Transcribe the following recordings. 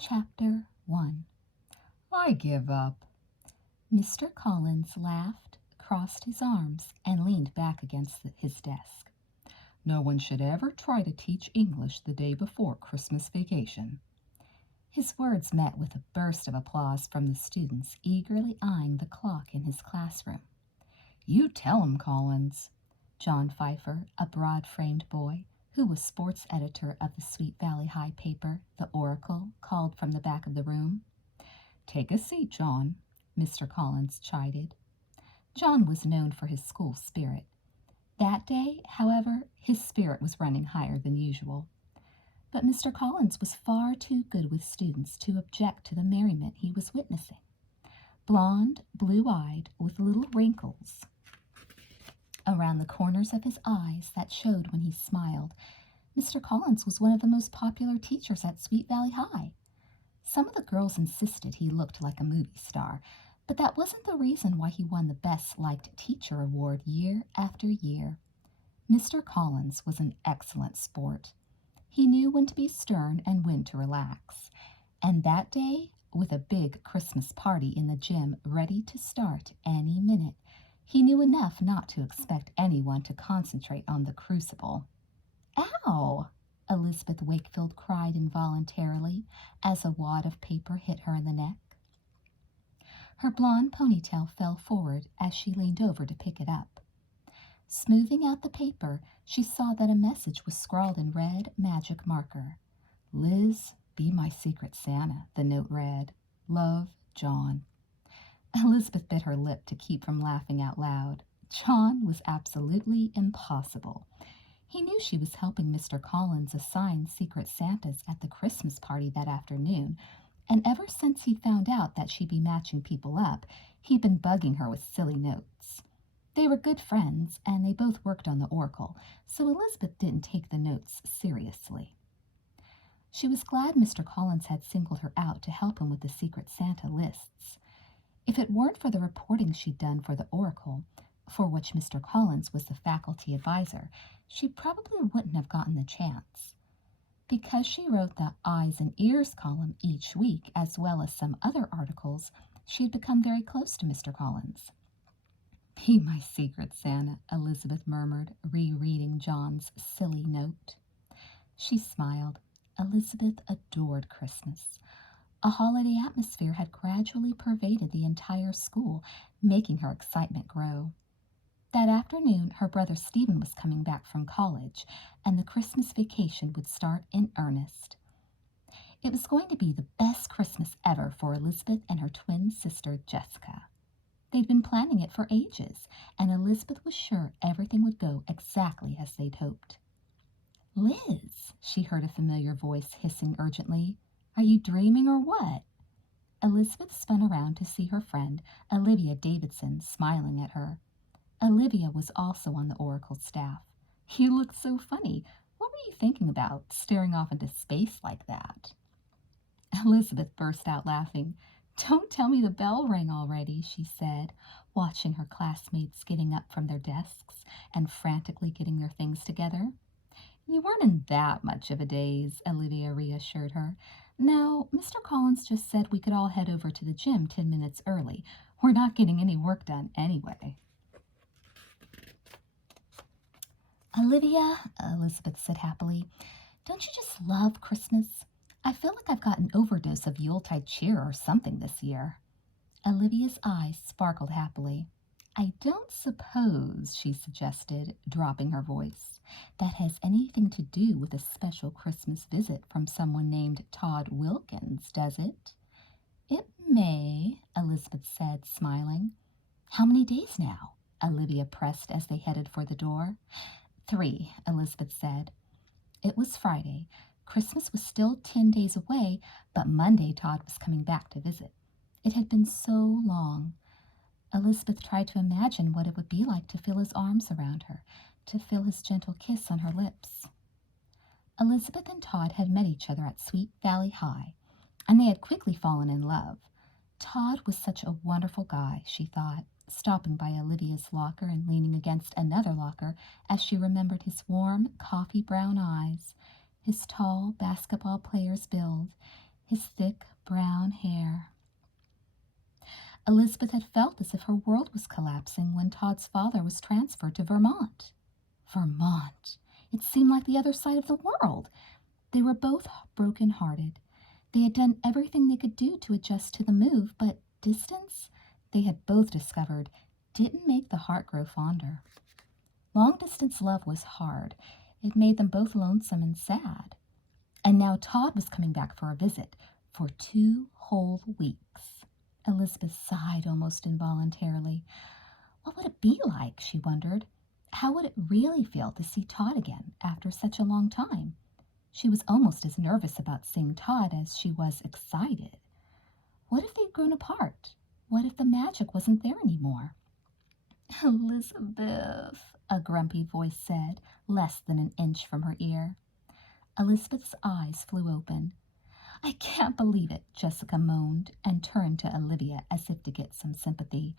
Chapter 1. I give up. Mr. Collins laughed, crossed his arms, and leaned back against his desk. No one should ever try to teach English the day before Christmas vacation. His words met with a burst of applause from the students eagerly eyeing the clock in his classroom. You tell him, Collins. John Pfeiffer, a broad-framed boy, who was sports editor of the Sweet Valley High paper, The Oracle, called from the back of the room. Take a seat, John, Mr. Collins chided. John was known for his school spirit. That day, however, his spirit was running higher than usual. But Mr. Collins was far too good with students to object to the merriment he was witnessing. Blond, blue-eyed, with little wrinkles around the corners of his eyes that showed when he smiled, Mr. Collins was one of the most popular teachers at Sweet Valley High. Some of the girls insisted he looked like a movie star, but that wasn't the reason why he won the Best Liked Teacher award year after year. Mr. Collins was an excellent sport. He knew when to be stern and when to relax. And that day, with a big Christmas party in the gym ready to start any minute, he knew enough not to expect anyone to concentrate on the crucible. Ow! Elizabeth Wakefield cried involuntarily as a wad of paper hit her in the neck. Her blonde ponytail fell forward as she leaned over to pick it up. Smoothing out the paper, she saw that a message was scrawled in red magic marker. Liz, be my secret Santa, the note read. Love, John. Elizabeth bit her lip to keep from laughing out loud. John was absolutely impossible. He knew she was helping Mr. Collins assign secret Santas at the Christmas party that afternoon, and ever since he found out that she'd be matching people up, he'd been bugging her with silly notes. They were good friends, and they both worked on the Oracle, so Elizabeth didn't take the notes seriously. She was glad Mr. Collins had singled her out to help him with the secret Santa lists. If it weren't for the reporting she'd done for the Oracle, for which Mr. Collins was the faculty advisor, she probably wouldn't have gotten the chance. Because she wrote the Eyes and Ears column each week, as well as some other articles, she had become very close to Mr. Collins. Be my secret Santa, Elizabeth murmured, rereading John's silly note. She smiled. Elizabeth adored Christmas. A holiday atmosphere had gradually pervaded the entire school, making her excitement grow. That afternoon, her brother Stephen was coming back from college, and the Christmas vacation would start in earnest. It was going to be the best Christmas ever for Elizabeth and her twin sister, Jessica. They'd been planning it for ages, and Elizabeth was sure everything would go exactly as they'd hoped. Liz, she heard a familiar voice hissing urgently. Are you dreaming or what? Elizabeth spun around to see her friend, Olivia Davidson, smiling at her. Olivia was also on the Oracle staff. You looked so funny. What were you thinking about, staring off into space like that? Elizabeth burst out laughing. Don't tell me the bell rang already, she said, watching her classmates getting up from their desks and frantically getting their things together. You weren't in that much of a daze, Olivia reassured her. No, Mr. Collins just said we could all head over to the gym 10 minutes early. We're not getting any work done anyway. Olivia, Elizabeth said happily, don't you just love Christmas? I feel like I've got an overdose of Yuletide cheer or something this year. Olivia's eyes sparkled happily. I don't suppose, she suggested, dropping her voice, that has anything to do with a special Christmas visit from someone named Todd Wilkins, does it? It may, Elizabeth said, smiling. How many days now? Olivia pressed as they headed for the door. 3, Elizabeth said. It was Friday. Christmas was still 10 days away, but Monday Todd was coming back to visit. It had been so long. Elizabeth tried to imagine what it would be like to feel his arms around her, to feel his gentle kiss on her lips. Elizabeth and Todd had met each other at Sweet Valley High, and they had quickly fallen in love. Todd was such a wonderful guy, she thought, stopping by Olivia's locker and leaning against another locker as she remembered his warm, coffee-brown eyes, his tall basketball player's build, his thick brown hair. Elizabeth had felt as if her world was collapsing when Todd's father was transferred to Vermont. Vermont! It seemed like the other side of the world. They were both broken-hearted. They had done everything they could do to adjust to the move, but distance, they had both discovered, didn't make the heart grow fonder. Long-distance love was hard. It made them both lonesome and sad. And now Todd was coming back for a visit for 2 whole weeks. Elizabeth sighed almost involuntarily. What would it be like, she wondered? How would it really feel to see Todd again after such a long time? She was almost as nervous about seeing Todd as she was excited. What if they'd grown apart? What if the magic wasn't there anymore? Elizabeth, a grumpy voice said, less than an inch from her ear. Elizabeth's eyes flew open. I can't believe it, Jessica moaned and turned to Olivia as if to get some sympathy.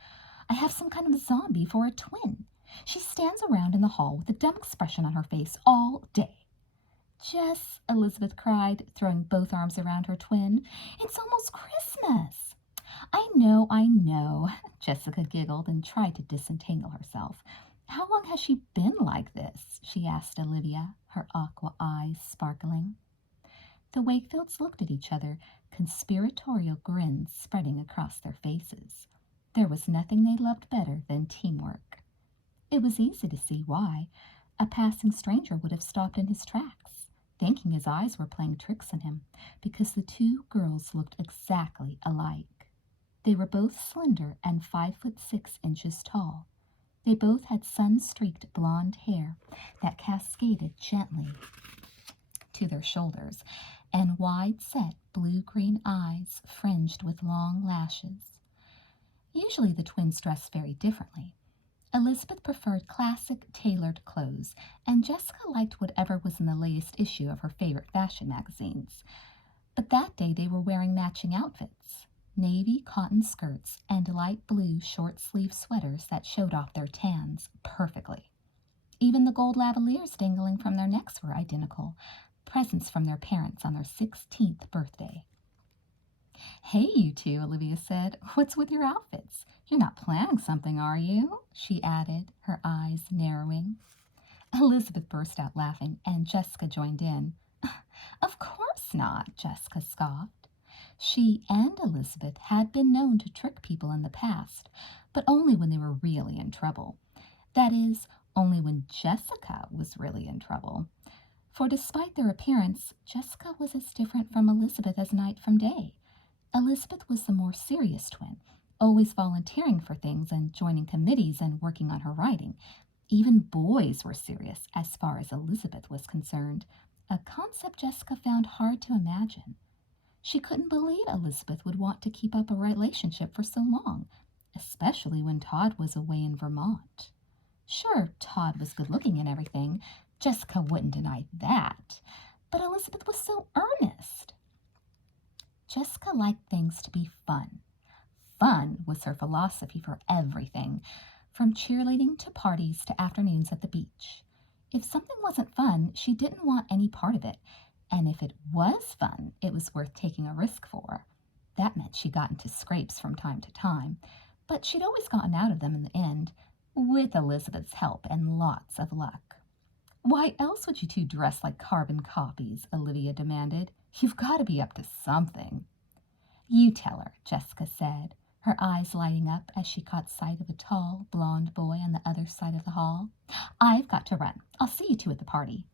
I have some kind of zombie for a twin. She stands around in the hall with a dumb expression on her face all day. Jess, Elizabeth cried, throwing both arms around her twin. It's almost Christmas. I know, Jessica giggled and tried to disentangle herself. How long has she been like this? She asked Olivia, her aqua eyes sparkling. The Wakefields looked at each other, conspiratorial grins spreading across their faces. There was nothing they loved better than teamwork. It was easy to see why. A passing stranger would have stopped in his tracks, thinking his eyes were playing tricks on him, because the 2 girls looked exactly alike. They were both slender and 5'6" tall. They both had sun-streaked blonde hair that cascaded gently to their shoulders, and wide-set blue-green eyes fringed with long lashes. Usually the twins dressed very differently. Elizabeth preferred classic, tailored clothes, and Jessica liked whatever was in the latest issue of her favorite fashion magazines. But that day they were wearing matching outfits, navy cotton skirts and light blue short-sleeve sweaters that showed off their tans perfectly. Even the gold lavaliers dangling from their necks were identical, presents from their parents on their 16th birthday. Hey, you 2, Olivia said. What's with your outfits? You're not planning something, are you? She added, her eyes narrowing. Elizabeth burst out laughing, and Jessica joined in. Of course not, Jessica scoffed. She and Elizabeth had been known to trick people in the past, but only when they were really in trouble. That is, only when Jessica was really in trouble. For despite their appearance, Jessica was as different from Elizabeth as night from day. Elizabeth was the more serious twin, always volunteering for things and joining committees and working on her writing. Even boys were serious as far as Elizabeth was concerned, a concept Jessica found hard to imagine. She couldn't believe Elizabeth would want to keep up a relationship for so long, especially when Todd was away in Vermont. Sure, Todd was good-looking and everything. Jessica wouldn't deny that. But Elizabeth was so earnest. Jessica liked things to be fun. Fun was her philosophy for everything, from cheerleading to parties to afternoons at the beach. If something wasn't fun, she didn't want any part of it, and if it was fun, it was worth taking a risk for. That meant she got into scrapes from time to time, but she'd always gotten out of them in the end, with Elizabeth's help and lots of luck. Why else would you 2 dress like carbon copies? Olivia demanded. You've got to be up to something. You tell her, Jessica said, her eyes lighting up as she caught sight of a tall, blonde boy on the other side of the hall. I've got to run. I'll see you 2 at the party.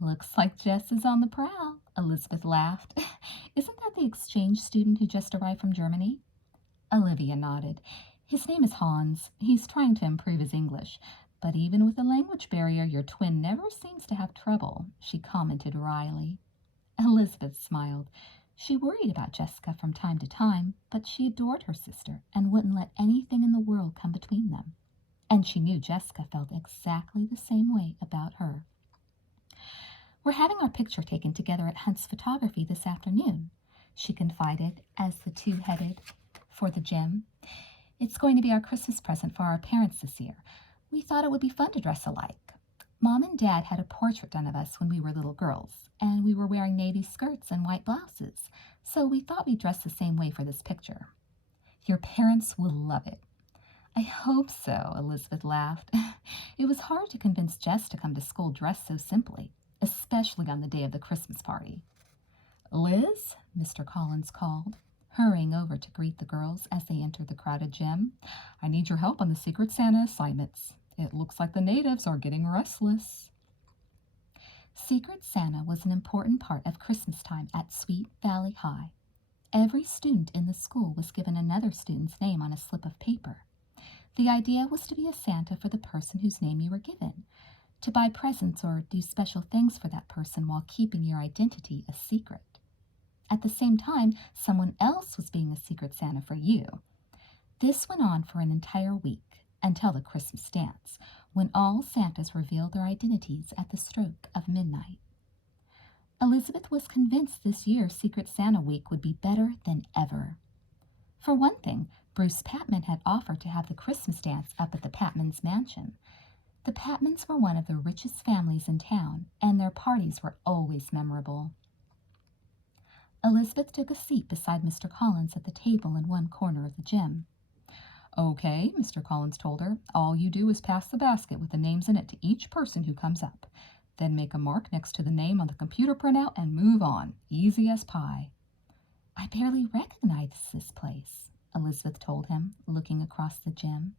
Looks like Jess is on the prowl, Elizabeth laughed. Isn't that the exchange student who just arrived from Germany? Olivia nodded. His name is Hans. He's trying to improve his English. But even with the language barrier, your twin never seems to have trouble, she commented wryly. Elizabeth smiled. She worried about Jessica from time to time, but she adored her sister and wouldn't let anything in the world come between them. And she knew Jessica felt exactly the same way about her. We're having our picture taken together at Hunt's Photography this afternoon, she confided as the 2 headed for the gym. It's going to be our Christmas present for our parents this year. We thought it would be fun to dress alike. Mom and Dad had a portrait done of us when we were little girls, and we were wearing navy skirts and white blouses, so we thought we'd dress the same way for this picture. Your parents will love it. I hope so, Elizabeth laughed. It was hard to convince Jess to come to school dressed so simply, especially on the day of the Christmas party. Liz, Mr. Collins called, hurrying over to greet the girls as they entered the crowded gym. I need your help on the Secret Santa assignments. It looks like the natives are getting restless. Secret Santa was an important part of Christmas time at Sweet Valley High. Every student in the school was given another student's name on a slip of paper. The idea was to be a Santa for the person whose name you were given, to buy presents or do special things for that person while keeping your identity a secret. At the same time, someone else was being a Secret Santa for you. This went on for an entire week, until the Christmas dance, when all Santas revealed their identities at the stroke of midnight. Elizabeth was convinced this year's Secret Santa week would be better than ever. For one thing, Bruce Patman had offered to have the Christmas dance up at the Patmans' mansion. The Patmans were one of the richest families in town, and their parties were always memorable. Elizabeth took a seat beside Mr. Collins at the table in one corner of the gym. Okay, Mr. Collins told her, all you do is pass the basket with the names in it to each person who comes up. Then make a mark next to the name on the computer printout and move on. Easy as pie. I barely recognize this place, Elizabeth told him, looking across the gym.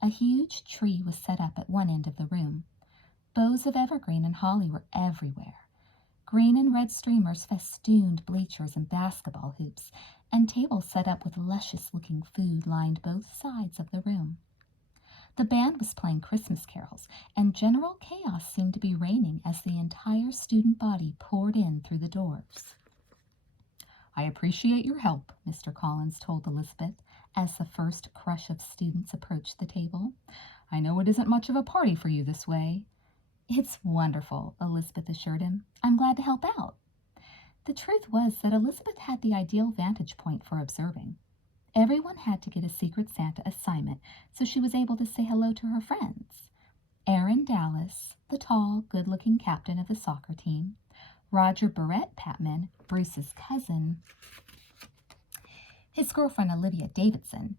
A huge tree was set up at one end of the room. Bows of evergreen and holly were everywhere. Green and red streamers festooned bleachers and basketball hoops, and tables set up with luscious-looking food lined both sides of the room. The band was playing Christmas carols, and general chaos seemed to be reigning as the entire student body poured in through the doors. I appreciate your help, Mr. Collins told Elizabeth as the first crush of students approached the table. I know it isn't much of a party for you this way. It's wonderful, Elizabeth assured him. I'm glad to help out. The truth was that Elizabeth had the ideal vantage point for observing. Everyone had to get a Secret Santa assignment, so she was able to say hello to her friends. Aaron Dallas, the tall, good-looking captain of the soccer team, Roger Barrett Patman, Bruce's cousin, his girlfriend Olivia Davidson,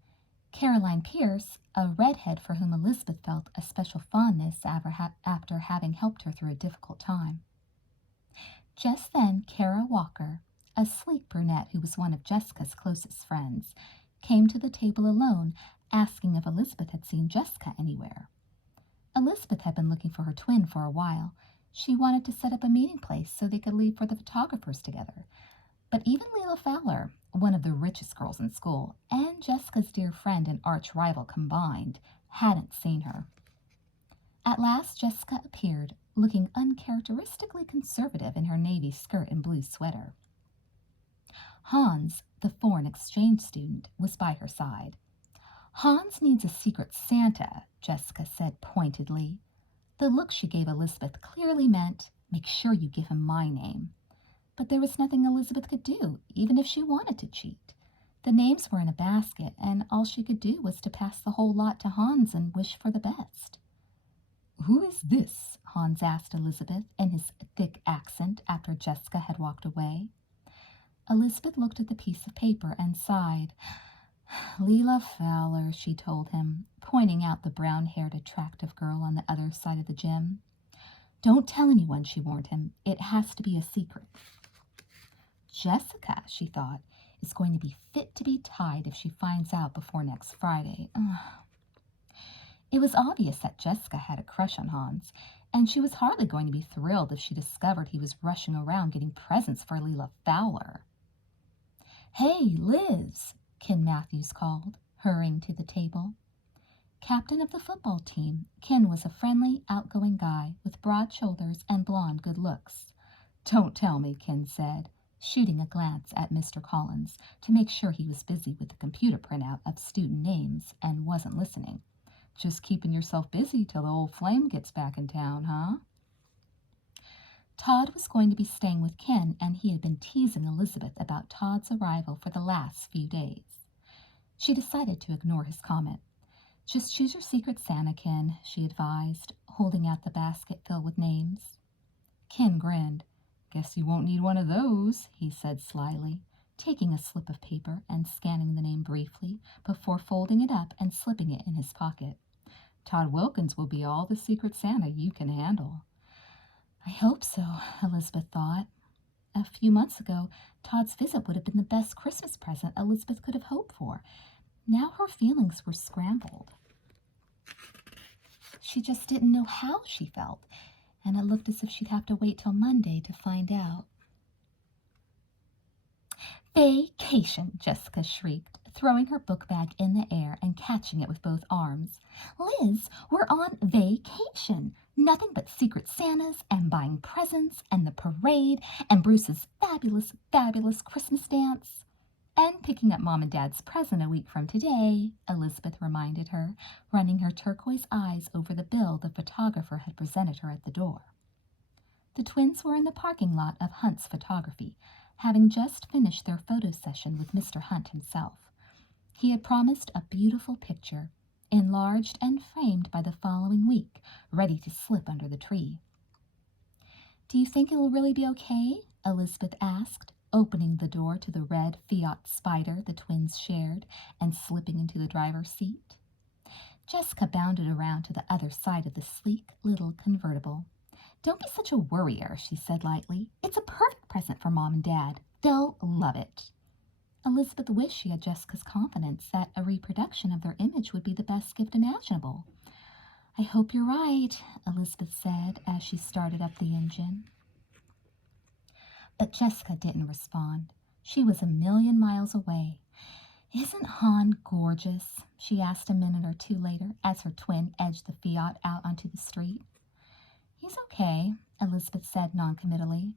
Caroline Pierce, a redhead for whom Elizabeth felt a special fondness after having helped her through a difficult time. Just then, Kara Walker, a sleek brunette who was one of Jessica's closest friends, came to the table alone, asking if Elizabeth had seen Jessica anywhere. Elizabeth had been looking for her twin for a while. She wanted to set up a meeting place so they could leave for the photographers together. But even Leila Fowler, one of the richest girls in school, and Jessica's dear friend and arch rival combined, hadn't seen her. At last Jessica appeared, looking uncharacteristically conservative in her navy skirt and blue sweater. Hans, the foreign exchange student, was by her side. Hans needs a Secret Santa, Jessica said pointedly. The look she gave Elizabeth clearly meant, make sure you give him my name. But there was nothing Elizabeth could do, even if she wanted to cheat. The names were in a basket, and all she could do was to pass the whole lot to Hans and wish for the best. Who is this? Hans asked Elizabeth in his thick accent after Jessica had walked away. Elizabeth looked at the piece of paper and sighed. Leila Fowler, she told him, pointing out the brown-haired, attractive girl on the other side of the gym. Don't tell anyone, she warned him. It has to be a secret. Jessica, she thought, is going to be fit to be tied if she finds out before next Friday. It was obvious that Jessica had a crush on Hans, and she was hardly going to be thrilled if she discovered he was rushing around getting presents for Leila Fowler. Hey, Liz, Ken Matthews called, hurrying to the table. Captain of the football team, Ken was a friendly, outgoing guy with broad shoulders and blonde good looks. Don't tell me, Ken said, shooting a glance at Mr. Collins to make sure he was busy with the computer printout of student names and wasn't listening. Just keeping yourself busy till the old flame gets back in town, huh? Todd was going to be staying with Ken, and he had been teasing Elizabeth about Todd's arrival for the last few days. She decided to ignore his comment. Just choose your secret Santa, Ken, she advised, holding out the basket filled with names. Ken grinned. Guess you won't need one of those, he said slyly, taking a slip of paper and scanning the name briefly before folding it up and slipping it in his pocket. Todd Wilkins will be all the secret Santa you can handle. I hope so, Elizabeth thought. A few months ago, Todd's visit would have been the best Christmas present Elizabeth could have hoped for. Now her feelings were scrambled. She just didn't know how she felt, and it looked as if she'd have to wait till Monday to find out. Vacation, Jessica shrieked, throwing her book bag in the air and catching it with both arms. Liz, we're on vacation. Nothing but secret Santas and buying presents and the parade and Bruce's fabulous, fabulous Christmas dance. And picking up Mom and Dad's present a week from today, Elizabeth reminded her, running her turquoise eyes over the bill the photographer had presented her at the door. The twins were in the parking lot of Hunt's Photography, having just finished their photo session with Mr. Hunt himself. He had promised a beautiful picture, enlarged and framed by the following week, ready to slip under the tree. Do you think it will really be okay? Elizabeth asked, opening the door to the red Fiat Spider the twins shared and slipping into the driver's seat. Jessica bounded around to the other side of the sleek little convertible. Don't be such a worrier, she said lightly. It's a perfect present for Mom and Dad. They'll love it. Elizabeth wished she had Jessica's confidence that a reproduction of their image would be the best gift imaginable. I hope you're right, Elizabeth said as she started up the engine. But Jessica didn't respond. She was a million miles away. Isn't Han gorgeous? She asked a minute or two later as her twin edged the Fiat out onto the street. He's okay, Elizabeth said noncommittally.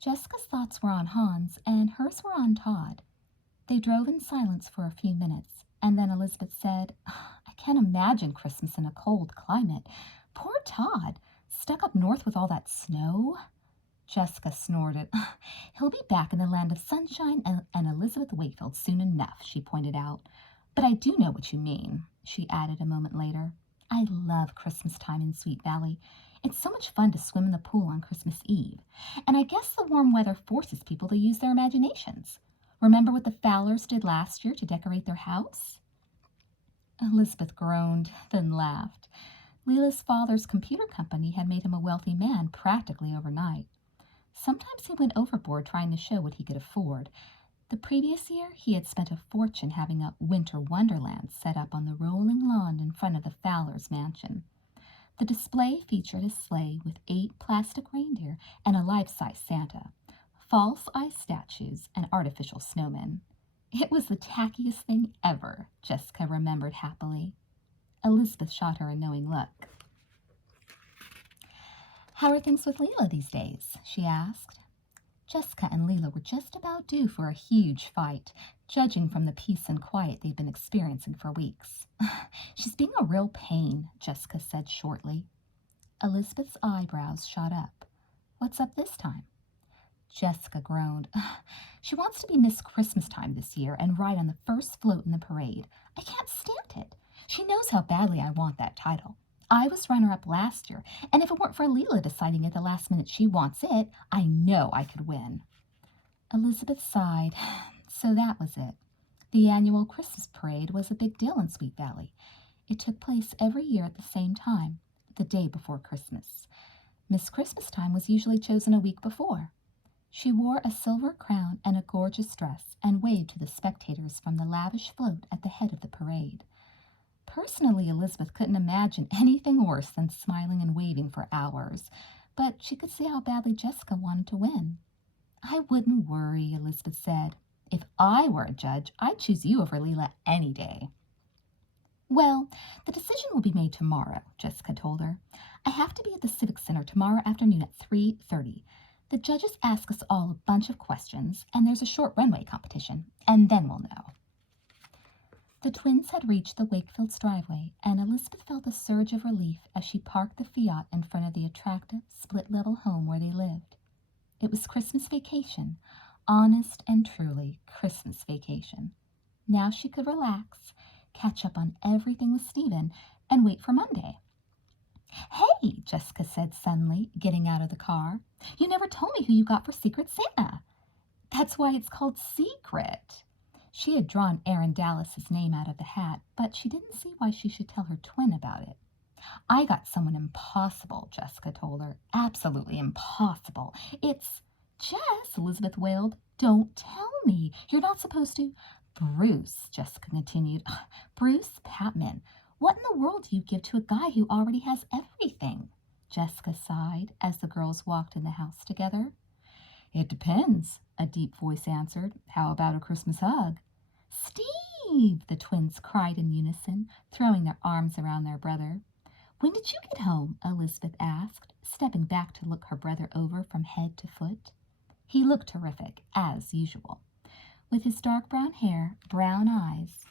Jessica's thoughts were on Hans, and hers were on Todd. They drove in silence for a few minutes, and then Elizabeth said, I can't imagine Christmas in a cold climate. Poor Todd, stuck up north with all that snow. Jessica snorted. He'll be back in the land of sunshine and Elizabeth Wakefield soon enough, she pointed out. But I do know what you mean, she added a moment later. I love Christmas time in Sweet Valley. It's so much fun to swim in the pool on Christmas Eve. And I guess the warm weather forces people to use their imaginations. Remember what the Fowlers did last year to decorate their house? Elizabeth groaned, then laughed. Leela's father's computer company had made him a wealthy man practically overnight. Sometimes he went overboard trying to show what he could afford. The previous year, he had spent a fortune having a winter wonderland set up on the rolling lawn in front of the Fowlers' mansion. The display featured a sleigh with 8 plastic reindeer and a life-size Santa, false ice statues, and artificial snowmen. It was the tackiest thing ever, Jessica remembered happily. Elizabeth shot her a knowing look. How are things with Leela these days? She asked. Jessica and Leela were just about due for a huge fight, judging from the peace and quiet they'd been experiencing for weeks. She's being a real pain, Jessica said shortly. Elizabeth's eyebrows shot up. What's up this time? Jessica groaned. She wants to be Miss Christmas Time this year and ride on the first float in the parade. I can't stand it. She knows how badly I want that title. I was runner-up last year, and if it weren't for Leela deciding at the last minute she wants it, I know I could win. Elizabeth sighed. So that was it. The annual Christmas parade was a big deal in Sweet Valley. It took place every year at the same time, the day before Christmas. Miss Christmas Time was usually chosen a week before. She wore a silver crown and a gorgeous dress and waved to the spectators from the lavish float at the head of the parade. Personally, Elizabeth couldn't imagine anything worse than smiling and waving for hours, but she could see how badly Jessica wanted to win. I wouldn't worry, Elizabeth said. If I were a judge, I'd choose you over Leela any day. Well, the decision will be made tomorrow, Jessica told her. I have to be at the Civic Center tomorrow afternoon at 3:30. The judges ask us all a bunch of questions, and there's a short runway competition, and then we'll know. The twins had reached the Wakefield's driveway, and Elizabeth felt a surge of relief as she parked the Fiat in front of the attractive, split-level home where they lived. It was Christmas vacation, honest and truly Christmas vacation. Now she could relax, catch up on everything with Stephen, and wait for Monday. Hey, Jessica said suddenly, getting out of the car. You never told me who you got for Secret Santa. That's why it's called Secret. She had drawn Aaron Dallas's name out of the hat, but she didn't see why she should tell her twin about it. I got someone impossible, Jessica told her. Absolutely impossible. It's... Jess, Elizabeth wailed. Don't tell me. You're not supposed to... Bruce, Jessica continued. Bruce Patman. What in the world do you give to a guy who already has everything? Jessica sighed as the girls walked in the house together. It depends, a deep voice answered. How about a Christmas hug? Steve, the twins cried in unison, throwing their arms around their brother. When did you get home? Elizabeth asked, stepping back to look her brother over from head to foot. He looked terrific, as usual. With his dark brown hair, brown eyes,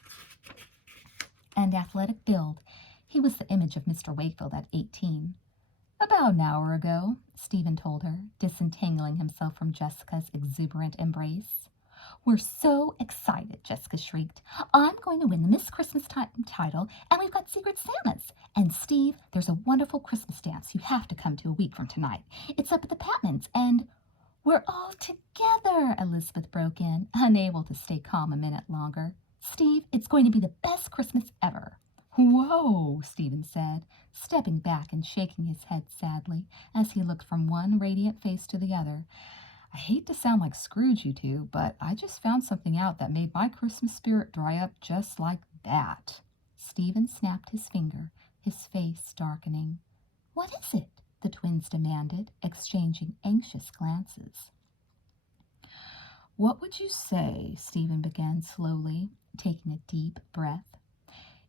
and athletic build, he was the image of Mr. Wakefield at 18. About an hour ago, Stephen told her, disentangling himself from Jessica's exuberant embrace. We're so excited, Jessica shrieked. I'm going to win the Miss Christmas title, and we've got Secret Santas. And Steve, there's a wonderful Christmas dance you have to come to a week from tonight. It's up at the Patmans, and... We're all together, Elizabeth broke in, unable to stay calm a minute longer. Steve, it's going to be the best Christmas ever. Whoa, Stephen said, stepping back and shaking his head sadly as he looked from one radiant face to the other. I hate to sound like Scrooge, you two, but I just found something out that made my Christmas spirit dry up just like that. Stephen snapped his finger, his face darkening. What is it? The twins demanded, exchanging anxious glances. What would you say, Stephen began slowly, taking a deep breath,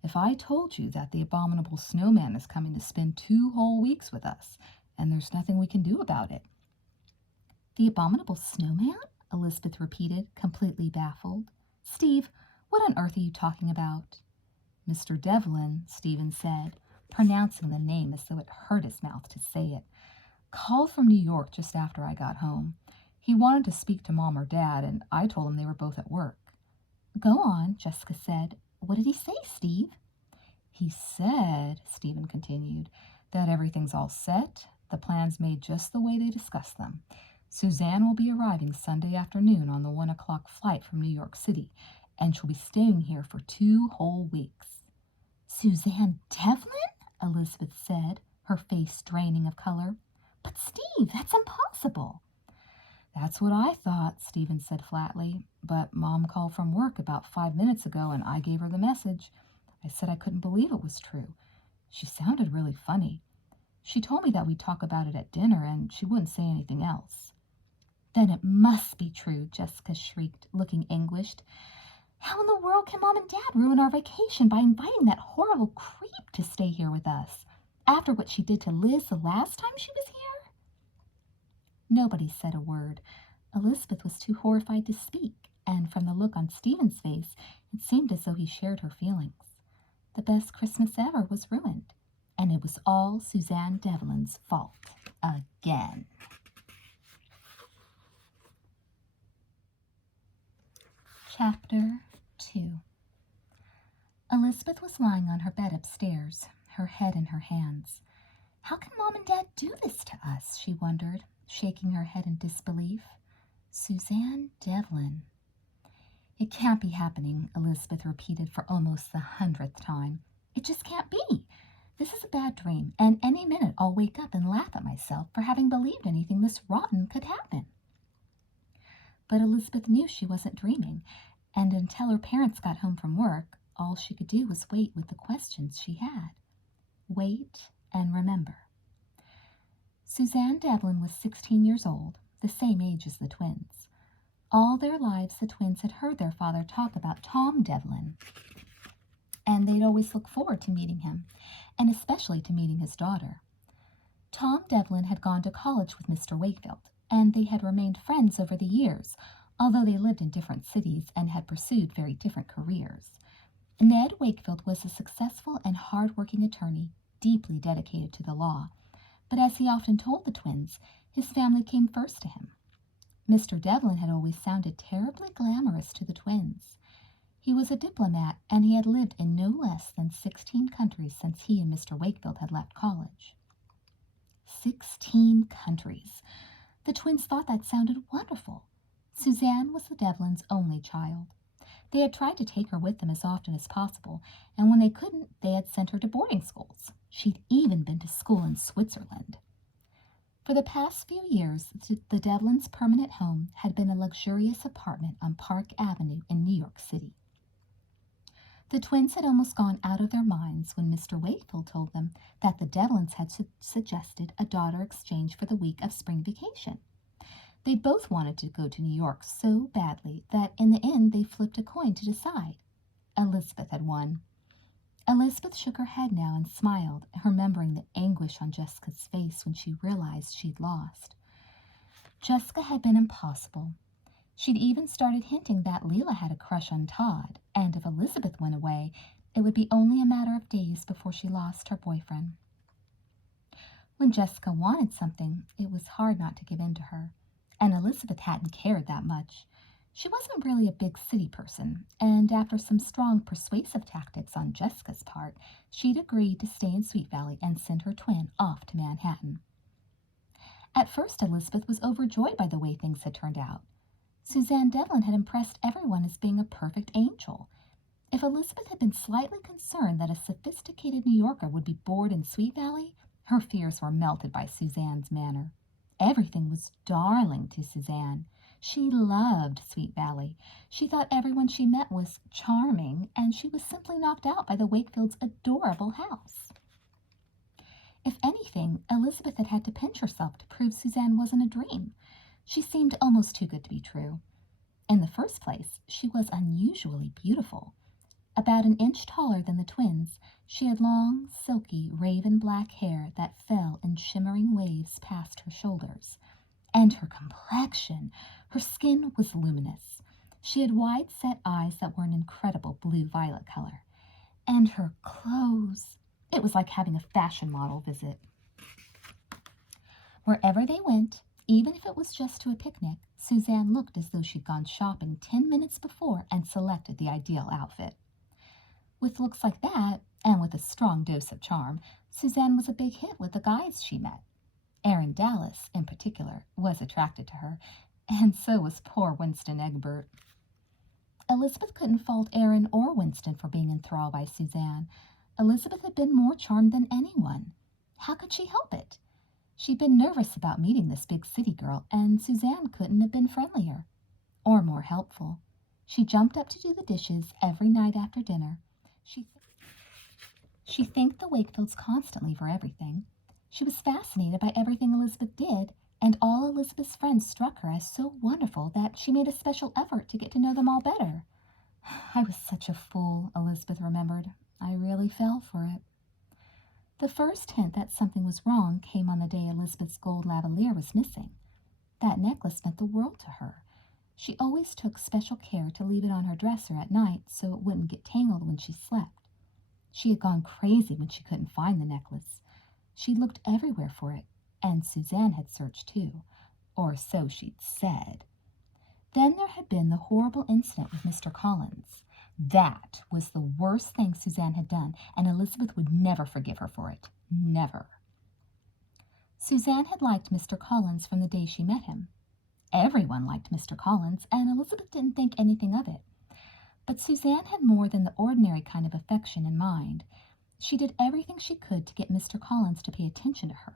if I told you that the abominable snowman is coming to spend 2 whole weeks with us, and there's nothing we can do about it? The abominable snowman? Elizabeth repeated, completely baffled. Steve, what on earth are you talking about? Mr. Devlin, Stephen said, pronouncing the name as though it hurt his mouth to say it, called from New York just after I got home. He wanted to speak to Mom or Dad, and I told him they were both at work. Go on, Jessica said. What did he say, Steve? He said, Stephen continued, that everything's all set, the plans made just the way they discussed them. Suzanne will be arriving Sunday afternoon on the 1 o'clock flight from New York City, and she'll be staying here for 2 whole weeks. Suzanne Devlin? Elizabeth said, her face draining of color. But Steve, that's impossible. That's what I thought, Stephen said flatly, but Mom called from work about 5 minutes ago and I gave her the message. I said I couldn't believe it was true. She sounded really funny. She told me that we'd talk about it at dinner and she wouldn't say anything else. Then it must be true, Jessica shrieked, looking anguished. How in the world can Mom and Dad ruin our vacation by inviting that horrible creep to stay here with us, after what she did to Liz the last time she was here? Nobody said a word. Elizabeth was too horrified to speak, and from the look on Stephen's face, it seemed as though he shared her feelings. The best Christmas ever was ruined, and it was all Suzanne Devlin's fault again. Chapter 2. Elizabeth was lying on her bed upstairs, her head in her hands. How can Mom and Dad do this to us, she wondered, shaking her head in disbelief. Suzanne Devlin. It can't be happening, Elizabeth repeated for almost the 100th time. It just can't be. This is a bad dream, and any minute I'll wake up and laugh at myself for having believed anything this rotten could happen. But Elizabeth knew she wasn't dreaming, and until her parents got home from work, all she could do was wait with the questions she had. Wait and remember. Suzanne Devlin was 16 years old, the same age as the twins. All their lives the twins had heard their father talk about Tom Devlin, and they'd always look forward to meeting him, and especially to meeting his daughter. Tom Devlin had gone to college with Mr. Wakefield, and they had remained friends over the years, although they lived in different cities and had pursued very different careers. Ned Wakefield was a successful and hard-working attorney, deeply dedicated to the law, but as he often told the twins, his family came first to him. Mr. Devlin had always sounded terribly glamorous to the twins. He was a diplomat, and he had lived in no less than 16 countries since he and Mr. Wakefield had left college. 16 countries. The twins thought that sounded wonderful. Suzanne was the Devlins' only child. They had tried to take her with them as often as possible, and when they couldn't, they had sent her to boarding schools. She'd even been to school in Switzerland. For the past few years, the Devlins' permanent home had been a luxurious apartment on Park Avenue in New York City. The twins had almost gone out of their minds when Mr. Wakefield told them that the Devlins had suggested a daughter exchange for the week of spring vacation. They'd both wanted to go to New York so badly that in the end they flipped a coin to decide. Elizabeth had won. Elizabeth shook her head now and smiled, remembering the anguish on Jessica's face when she realized she'd lost. Jessica had been impossible. She'd even started hinting that Leela had a crush on Todd, and if Elizabeth went away, it would be only a matter of days before she lost her boyfriend. When Jessica wanted something, it was hard not to give in to her, and Elizabeth hadn't cared that much. She wasn't really a big city person, and after some strong persuasive tactics on Jessica's part, she'd agreed to stay in Sweet Valley and send her twin off to Manhattan. At first, Elizabeth was overjoyed by the way things had turned out. Suzanne Devlin had impressed everyone as being a perfect angel. If Elizabeth had been slightly concerned that a sophisticated New Yorker would be bored in Sweet Valley, her fears were melted by Suzanne's manner. Everything was darling to Suzanne. She loved Sweet Valley. She thought everyone she met was charming, and she was simply knocked out by the Wakefields' adorable house. If anything, Elizabeth had had to pinch herself to prove Suzanne wasn't a dream. She seemed almost too good to be true. In the first place, she was unusually beautiful. About an inch taller than the twins, she had long, silky, raven-black hair that fell in shimmering waves past her shoulders. And her complexion! Her skin was luminous. She had wide-set eyes that were an incredible blue-violet color. And her clothes! It was like having a fashion model visit. Wherever they went, even if it was just to a picnic, Suzanne looked as though she'd gone shopping 10 minutes before and selected the ideal outfit. With looks like that, and with a strong dose of charm, Suzanne was a big hit with the guys she met. Aaron Dallas, in particular, was attracted to her, and so was poor Winston Egbert. Elizabeth couldn't fault Aaron or Winston for being enthralled by Suzanne. Elizabeth had been more charmed than anyone. How could she help it? She'd been nervous about meeting this big city girl, and Suzanne couldn't have been friendlier or more helpful. She jumped up to do the dishes every night after dinner. She thanked the Wakefields constantly for everything. She was fascinated by everything Elizabeth did, and all Elizabeth's friends struck her as so wonderful that she made a special effort to get to know them all better. I was such a fool, Elizabeth remembered. I really fell for it. The first hint that something was wrong came on the day Elizabeth's gold lavalier was missing. That necklace meant the world to her. She always took special care to leave it on her dresser at night so it wouldn't get tangled when she slept. She had gone crazy when she couldn't find the necklace. She looked everywhere for it, and Suzanne had searched too, or so she'd said. Then there had been the horrible incident with Mr. Collins. That was the worst thing Suzanne had done, and Elizabeth would never forgive her for it. Never. Suzanne had liked Mr. Collins from the day she met him. Everyone liked Mr. Collins, and Elizabeth didn't think anything of it. But Suzanne had more than the ordinary kind of affection in mind. She did everything she could to get Mr. Collins to pay attention to her.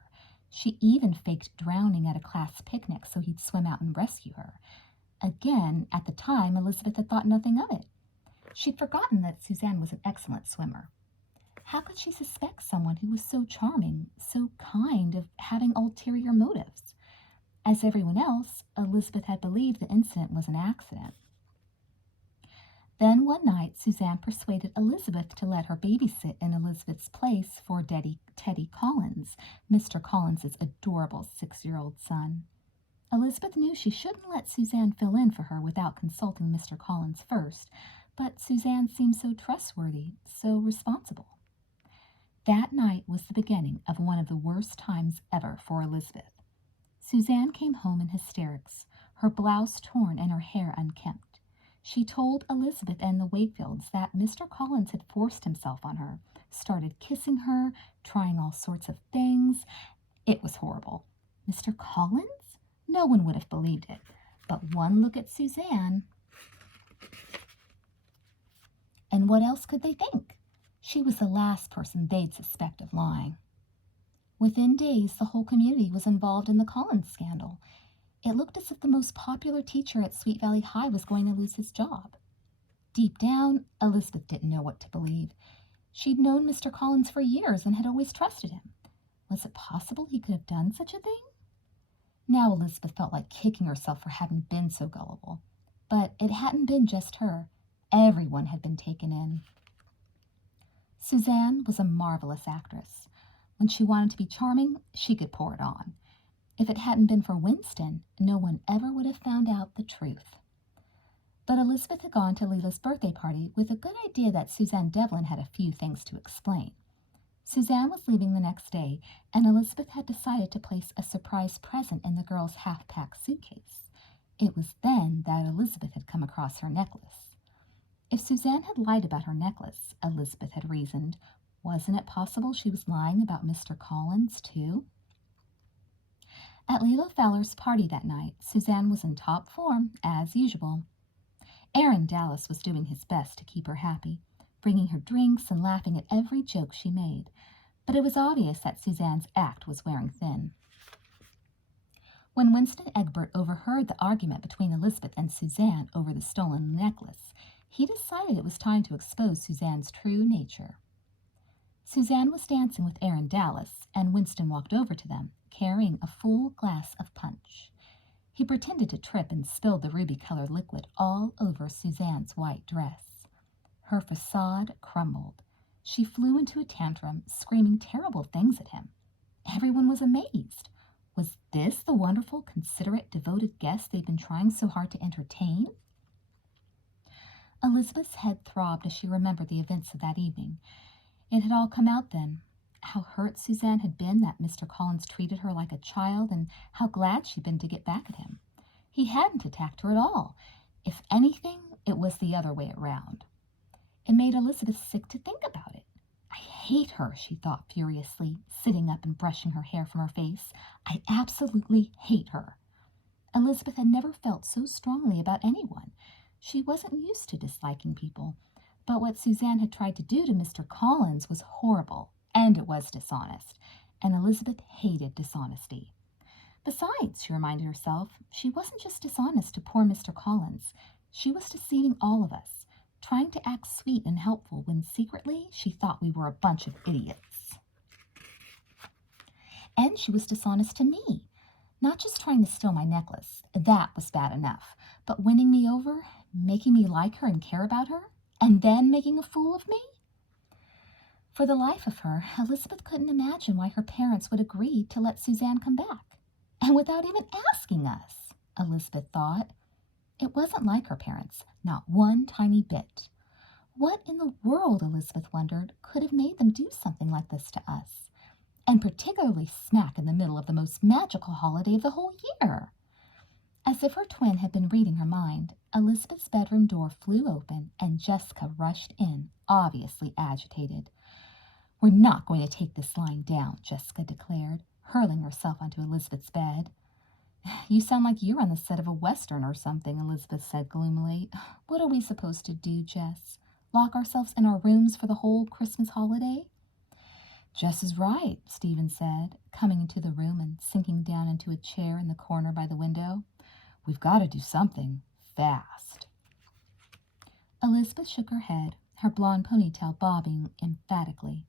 She even faked drowning at a class picnic so he'd swim out and rescue her. Again, at the time, Elizabeth had thought nothing of it. She'd forgotten that Suzanne was an excellent swimmer. How could she suspect someone who was so charming, so kind, of having ulterior motives? As everyone else, Elizabeth had believed the incident was an accident. Then one night, Suzanne persuaded Elizabeth to let her babysit in Elizabeth's place for Teddy Collins, Mr. Collins's adorable 6-year-old son. Elizabeth knew she shouldn't let Suzanne fill in for her without consulting Mr. Collins first, but Suzanne seemed so trustworthy, so responsible. That night was the beginning of one of the worst times ever for Elizabeth. Suzanne came home in hysterics, her blouse torn and her hair unkempt. She told Elizabeth and the Wakefields that Mr. Collins had forced himself on her, started kissing her, trying all sorts of things. It was horrible. Mr. Collins? No one would have believed it. But one look at Suzanne. And what else could they think? She was the last person they'd suspect of lying. Within days, the whole community was involved in the Collins scandal. It looked as if the most popular teacher at Sweet Valley High was going to lose his job. Deep down, Elizabeth didn't know what to believe. She'd known Mr. Collins for years and had always trusted him. Was it possible he could have done such a thing? Now Elizabeth felt like kicking herself for having been so gullible. But it hadn't been just her. Everyone had been taken in. Suzanne was a marvelous actress. When she wanted to be charming, she could pour it on. If it hadn't been for Winston, no one ever would have found out the truth. But Elizabeth had gone to Leela's birthday party with a good idea that Suzanne Devlin had a few things to explain. Suzanne was leaving the next day, and Elizabeth had decided to place a surprise present in the girl's half-packed suitcase. It was then that Elizabeth had come across her necklace. If Suzanne had lied about her necklace, Elizabeth had reasoned, wasn't it possible she was lying about Mr. Collins, too? At Leela Fowler's party that night, Suzanne was in top form, as usual. Aaron Dallas was doing his best to keep her happy, bringing her drinks and laughing at every joke she made, but it was obvious that Suzanne's act was wearing thin. When Winston Egbert overheard the argument between Elizabeth and Suzanne over the stolen necklace, he decided it was time to expose Suzanne's true nature. Suzanne was dancing with Aaron Dallas, and Winston walked over to them, carrying a full glass of punch. He pretended to trip and spilled the ruby-colored liquid all over Suzanne's white dress. Her facade crumbled. She flew into a tantrum, screaming terrible things at him. Everyone was amazed. Was this the wonderful, considerate, devoted guest they'd been trying so hard to entertain? Elizabeth's head throbbed as she remembered the events of that evening. It had all come out then. How hurt Suzanne had been that Mr. Collins treated her like a child, and how glad she'd been to get back at him. He hadn't attacked her at all. If anything, it was the other way around. It made Elizabeth sick to think about it. I hate her, she thought furiously, sitting up and brushing her hair from her face. I absolutely hate her. Elizabeth had never felt so strongly about anyone. She wasn't used to disliking people. But what Suzanne had tried to do to Mr. Collins was horrible, and it was dishonest, and Elizabeth hated dishonesty. Besides, she reminded herself, she wasn't just dishonest to poor Mr. Collins. She was deceiving all of us, trying to act sweet and helpful when secretly she thought we were a bunch of idiots. And she was dishonest to me. Not just trying to steal my necklace, that was bad enough, but winning me over, making me like her and care about her, and then making a fool of me? For the life of her, Elizabeth couldn't imagine why her parents would agree to let Suzanne come back. And without even asking us, Elizabeth thought. It wasn't like her parents, not one tiny bit. What in the world, Elizabeth wondered, could have made them do something like this to us? And particularly smack in the middle of the most magical holiday of the whole year. As if her twin had been reading her mind, Elizabeth's bedroom door flew open and Jessica rushed in, obviously agitated. "We're not going to take this lying down," Jessica declared, hurling herself onto Elizabeth's bed. "You sound like you're on the set of a Western or something," Elizabeth said gloomily. "What are we supposed to do, Jess? Lock ourselves in our rooms for the whole Christmas holiday?" "Jess is right," Stephen said, coming into the room and sinking down into a chair in the corner by the window. "We've got to do something fast." Elizabeth shook her head, her blonde ponytail bobbing emphatically.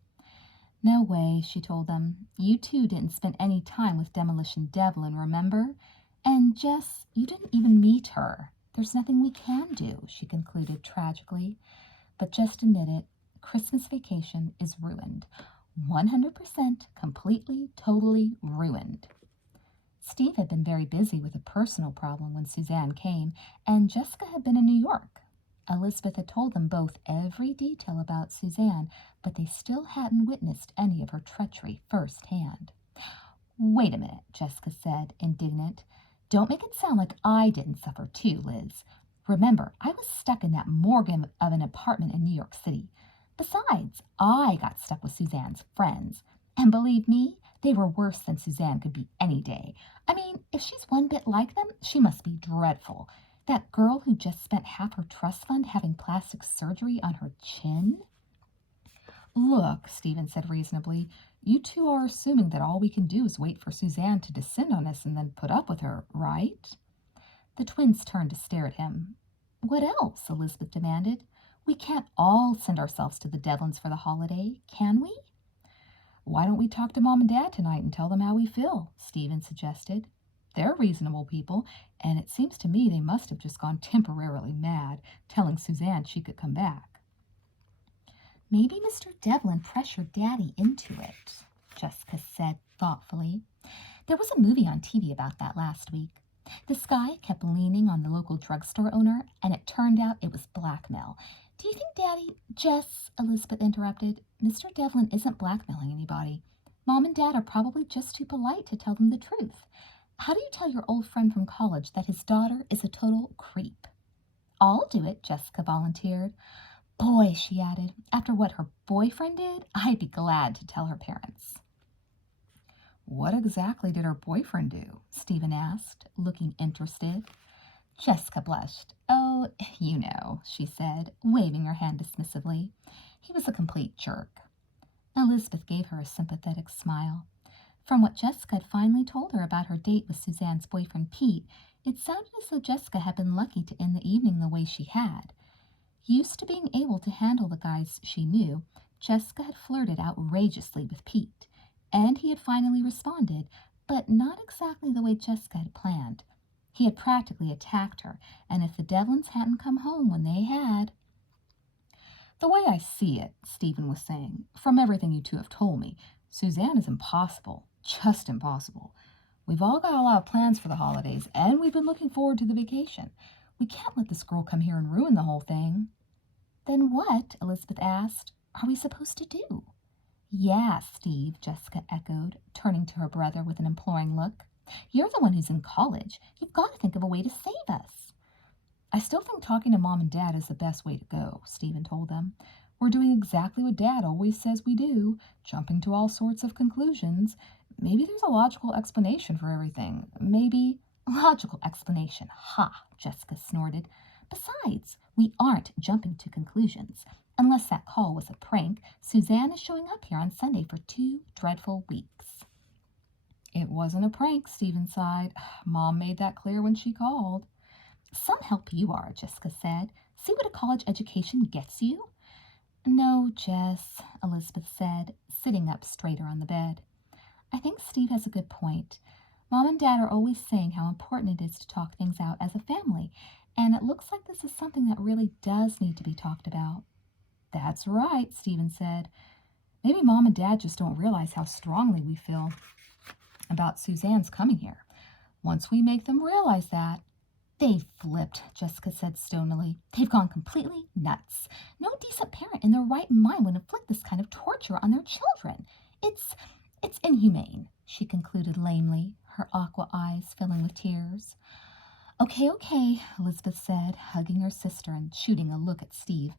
"No way," she told them. "You two didn't spend any time with Demolition Devlin, remember? And Jess, you didn't even meet her. There's nothing we can do," she concluded tragically. "But just admit it, Christmas vacation is ruined. 100% completely, totally ruined." Steve had been very busy with a personal problem when Suzanne came, and Jessica had been in New York. Elizabeth had told them both every detail about Suzanne, but they still hadn't witnessed any of her treachery firsthand. "Wait a minute," Jessica said, indignant. "Don't make it sound like I didn't suffer too, Liz. Remember, I was stuck in that morgue of an apartment in New York City. Besides, I got stuck with Suzanne's friends. And believe me, they were worse than Suzanne could be any day. I mean, if she's one bit like them, she must be dreadful. That girl who just spent half her trust fund having plastic surgery on her chin? Look, Stephen said reasonably, you two are assuming that all we can do is wait for Suzanne to descend on us and then put up with her, right? The twins turned to stare at him. What else? Elizabeth demanded. We can't all send ourselves to the Devlins for the holiday, can we? Why don't we talk to Mom and Dad tonight and tell them how we feel? Stephen suggested. They're reasonable people, and it seems to me they must have just gone temporarily mad, telling Suzanne she could come back. Maybe Mr. Devlin pressured Daddy into it, Jessica said thoughtfully. There was a movie on TV about that last week. This guy kept leaning on the local drugstore owner, and it turned out it was blackmail. Do you think Daddy— Jess, Elizabeth interrupted, Mr. Devlin isn't blackmailing anybody. Mom and Dad are probably just too polite to tell them the truth. How do you tell your old friend from college that his daughter is a total creep? I'll do it, Jessica volunteered. Boy, she added, after what her boyfriend did, I'd be glad to tell her parents. What exactly did her boyfriend do? Stephen asked, looking interested. Jessica blushed. Oh, you know, she said, waving her hand dismissively. He was a complete jerk. Elizabeth gave her a sympathetic smile. From what Jessica had finally told her about her date with Suzanne's boyfriend Pete, it sounded as though Jessica had been lucky to end the evening the way she had. Used to being able to handle the guys she knew, Jessica had flirted outrageously with Pete, and he had finally responded, but not exactly the way Jessica had planned. He had practically attacked her, and if the Devlins hadn't come home when they had— The way I see it, Stephen was saying, from everything you two have told me, Suzanne is impossible, just impossible. We've all got a lot of plans for the holidays, and we've been looking forward to the vacation. We can't let this girl come here and ruin the whole thing. Then what, Elizabeth asked, are we supposed to do? Yeah, Steve, Jessica echoed, turning to her brother with an imploring look. You're the one who's in college. You've got to think of a way to save us. I still think talking to Mom and Dad is the best way to go, Stephen told them. We're doing exactly what Dad always says we do, jumping to all sorts of conclusions. Maybe there's a logical explanation for everything. Maybe— Logical explanation, ha, Jessica snorted. Besides, we aren't jumping to conclusions. Unless that call was a prank, Suzanne is showing up here on Sunday for 2 dreadful weeks. It wasn't a prank, Stephen sighed. Mom made that clear when she called. Some help you are, Jessica said. See what a college education gets you? No, Jess, Elizabeth said, sitting up straighter on the bed. I think Steve has a good point. Mom and Dad are always saying how important it is to talk things out as a family, and it looks like this is something that really does need to be talked about. That's right, Stephen said. Maybe Mom and Dad just don't realize how strongly we feel about Suzanne's coming here. Once we make them realize that— They've flipped, Jessica said stonily. They've gone completely nuts. No decent parent in their right mind would inflict this kind of torture on their children. It's inhumane, she concluded lamely, her aqua eyes filling with tears. Okay, Elizabeth said, hugging her sister and shooting a look at Steve.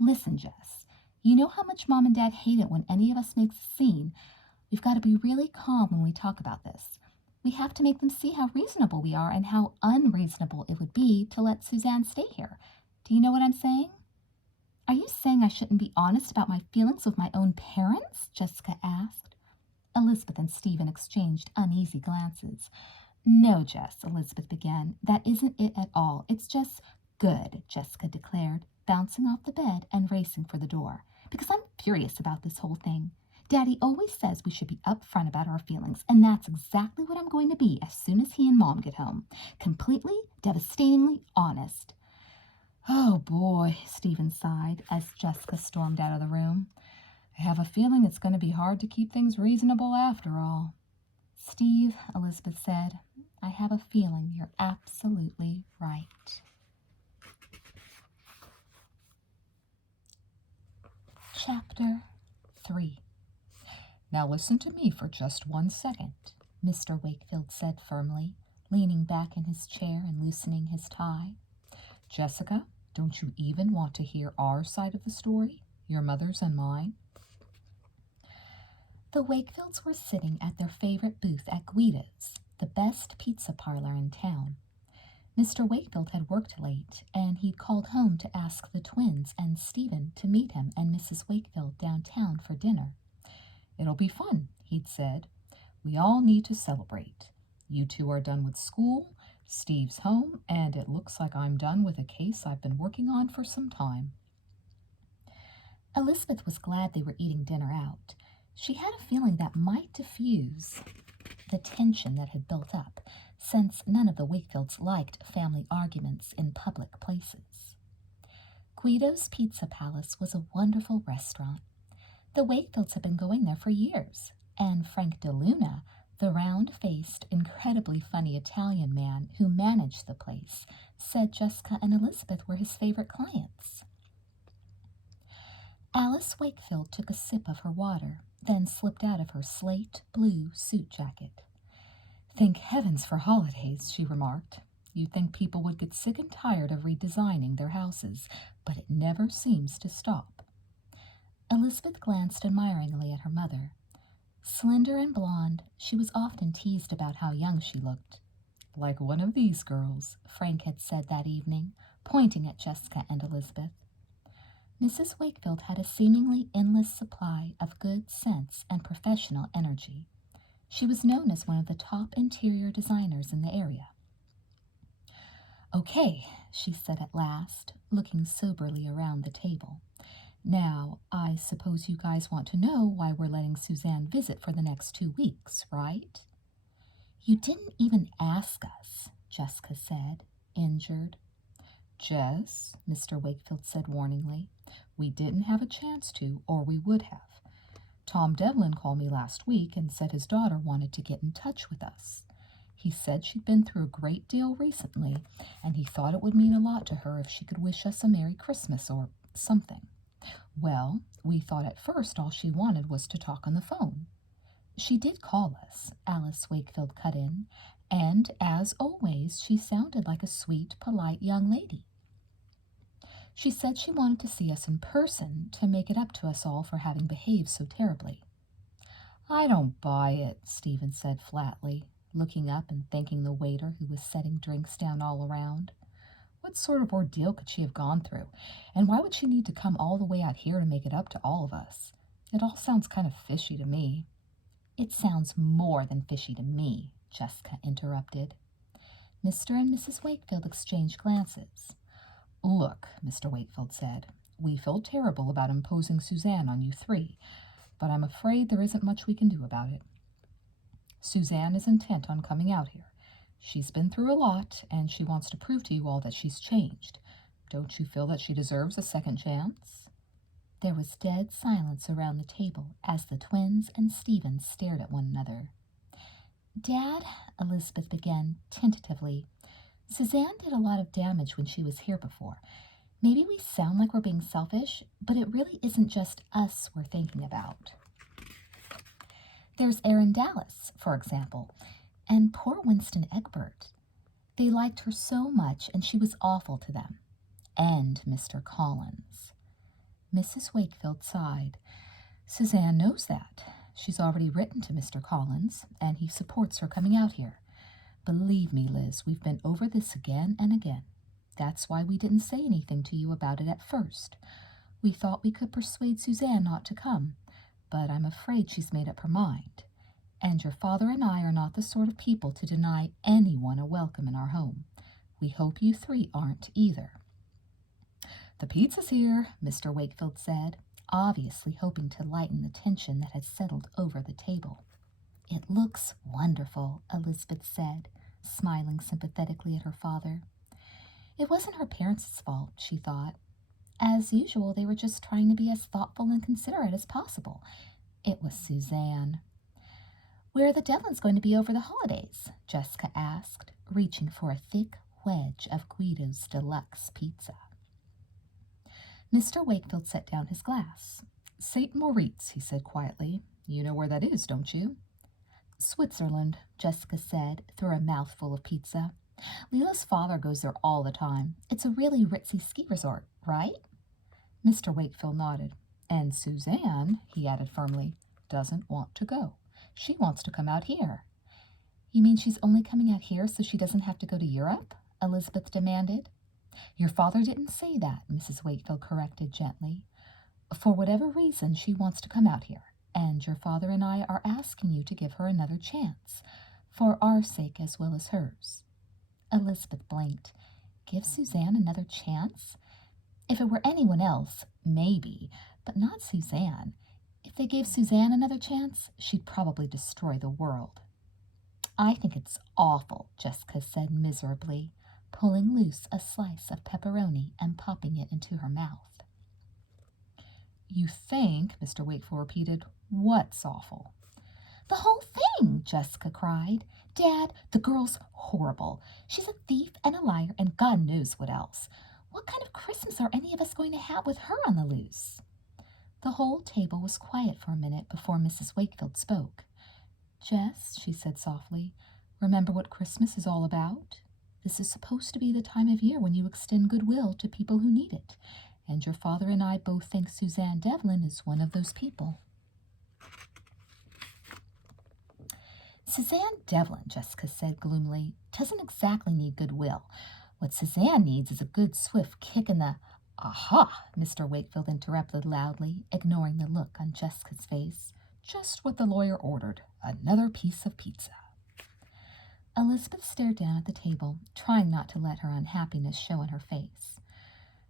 Listen, Jess, you know how much Mom and Dad hate it when any of us makes a scene. We've got to be really calm when we talk about this. We have to make them see how reasonable we are and how unreasonable it would be to let Suzanne stay here. Do you know what I'm saying? Are you saying I shouldn't be honest about my feelings with my own parents? Jessica asked. Elizabeth and Stephen exchanged uneasy glances. No, Jess, Elizabeth began. That isn't it at all. It's just— Good, Jessica declared, bouncing off the bed and racing for the door. Because I'm furious about this whole thing. Daddy always says we should be upfront about our feelings, and that's exactly what I'm going to be as soon as he and Mom get home. Completely, devastatingly honest. Oh, boy, Stephen sighed as Jessica stormed out of the room. I have a feeling it's going to be hard to keep things reasonable after all. Steve, Elizabeth said, I have a feeling you're absolutely right. Chapter 3. Now listen to me for just 1 second, Mr. Wakefield said firmly, leaning back in his chair and loosening his tie. Jessica, don't you even want to hear our side of the story? Your mother's and mine? The Wakefields were sitting at their favorite booth at Guido's, the best pizza parlor in town. Mr. Wakefield had worked late, and he'd called home to ask the twins and Stephen to meet him and Mrs. Wakefield downtown for dinner. "It'll be fun," he'd said. "We all need to celebrate. You two are done with school, Steve's home, and it looks like I'm done with a case I've been working on for some time." Elizabeth was glad they were eating dinner out. She had a feeling that might diffuse the tension that had built up, since none of the Wakefields liked family arguments in public places. Guido's Pizza Palace was a wonderful restaurant. The Wakefields had been going there for years, and Frank DeLuna, the round-faced, incredibly funny Italian man who managed the place, said Jessica and Elizabeth were his favorite clients. Alice Wakefield took a sip of her water, then slipped out of her slate blue suit jacket. "Thank heavens for holidays," she remarked. "You'd think people would get sick and tired of redesigning their houses, but it never seems to stop." Elizabeth glanced admiringly at her mother. Slender and blonde, she was often teased about how young she looked. "Like one of these girls," Frank had said that evening, pointing at Jessica and Elizabeth. Mrs. Wakefield had a seemingly endless supply of good sense and professional energy. She was known as one of the top interior designers in the area. "Okay," she said at last, looking soberly around the table. "Now, I suppose you guys want to know why we're letting Suzanne visit for the next 2 weeks, right?" "You didn't even ask us," Jessica said, injured. "Jess," Mr. Wakefield said warningly, "we didn't have a chance to, or we would have. Tom Devlin called me last week and said his daughter wanted to get in touch with us. He said she'd been through a great deal recently, and he thought it would mean a lot to her if she could wish us a Merry Christmas or something. Well, we thought at first all she wanted was to talk on the phone. She did call us," Alice Wakefield cut in, "and as always she sounded like a sweet, polite young lady. She said she wanted to see us in person to make it up to us all for having behaved so terribly." "I don't buy it," Stephen said flatly, looking up and thanking the waiter who was setting drinks down all around. "What sort of ordeal could she have gone through? And why would she need to come all the way out here to make it up to all of us? It all sounds kind of fishy to me." "It sounds more than fishy to me," Jessica interrupted. Mr. and Mrs. Wakefield exchanged glances. "Look," Mr. Wakefield said, "we feel terrible about imposing Suzanne on you three, but I'm afraid there isn't much we can do about it. Suzanne is intent on coming out here. She's been through a lot, and she wants to prove to you all that she's changed. Don't you feel that she deserves a second chance?" There was dead silence around the table as the twins and Stephen stared at one another. "Dad," Elizabeth began tentatively, "Suzanne did a lot of damage when she was here before. Maybe we sound like we're being selfish, but it really isn't just us we're thinking about. There's Erin Dallas, for example, and poor Winston Egbert. They liked her so much, and she was awful to them. And Mr. Collins." Mrs. Wakefield sighed. "Suzanne knows that. She's already written to Mr. Collins, and he supports her coming out here. Believe me, Liz, we've been over this again and again. That's why we didn't say anything to you about it at first. We thought we could persuade Suzanne not to come, but I'm afraid she's made up her mind. And your father and I are not the sort of people to deny anyone a welcome in our home. We hope you three aren't either." "The pizza's here," Mr. Wakefield said, obviously hoping to lighten the tension that had settled over the table. "It looks wonderful," Elizabeth said, smiling sympathetically at her father. It wasn't her parents' fault, she thought. As usual, they were just trying to be as thoughtful and considerate as possible. It was Suzanne. "Where are the Devlins going to be over the holidays?" Jessica asked, reaching for a thick wedge of Guido's deluxe pizza. Mr. Wakefield set down his glass. "St. Moritz," he said quietly. "You know where that is, don't you?" "Switzerland," Jessica said through a mouthful of pizza. Leela's father goes there all the time. It's a really ritzy ski resort, right? Mr. Wakefield nodded. And Suzanne, he added firmly, doesn't want to go. She wants to come out here. You mean she's only coming out here so she doesn't have to go to Europe? Elizabeth demanded. Your father didn't say that, Mrs. Wakefield corrected gently. For whatever reason, she wants to come out here, and your father and I are asking you to give her another chance, for our sake as well as hers. Elizabeth blinked. Give Suzanne another chance? If it were anyone else, maybe, but not Suzanne. If they gave Suzanne another chance, she'd probably destroy the world. I think it's awful, Jessica said miserably, pulling loose a slice of pepperoni and popping it into her mouth. You think, Mr. Wakefield repeated, what's awful? The whole thing, Jessica cried. Dad, the girl's horrible. She's a thief and a liar and God knows what else. What kind of Christmas are any of us going to have with her on the loose? The whole table was quiet for a minute before Mrs. Wakefield spoke. Jess, she said softly, remember what Christmas is all about? This is supposed to be the time of year when you extend goodwill to people who need it, and your father and I both think Suzanne Devlin is one of those people. Suzanne Devlin, Jessica said gloomily, doesn't exactly need goodwill. What Suzanne needs is a good swift kick in the... Aha! Mr. Wakefield interrupted loudly, ignoring the look on Jessica's face. Just what the lawyer ordered. Another piece of pizza. Elizabeth stared down at the table, trying not to let her unhappiness show in her face.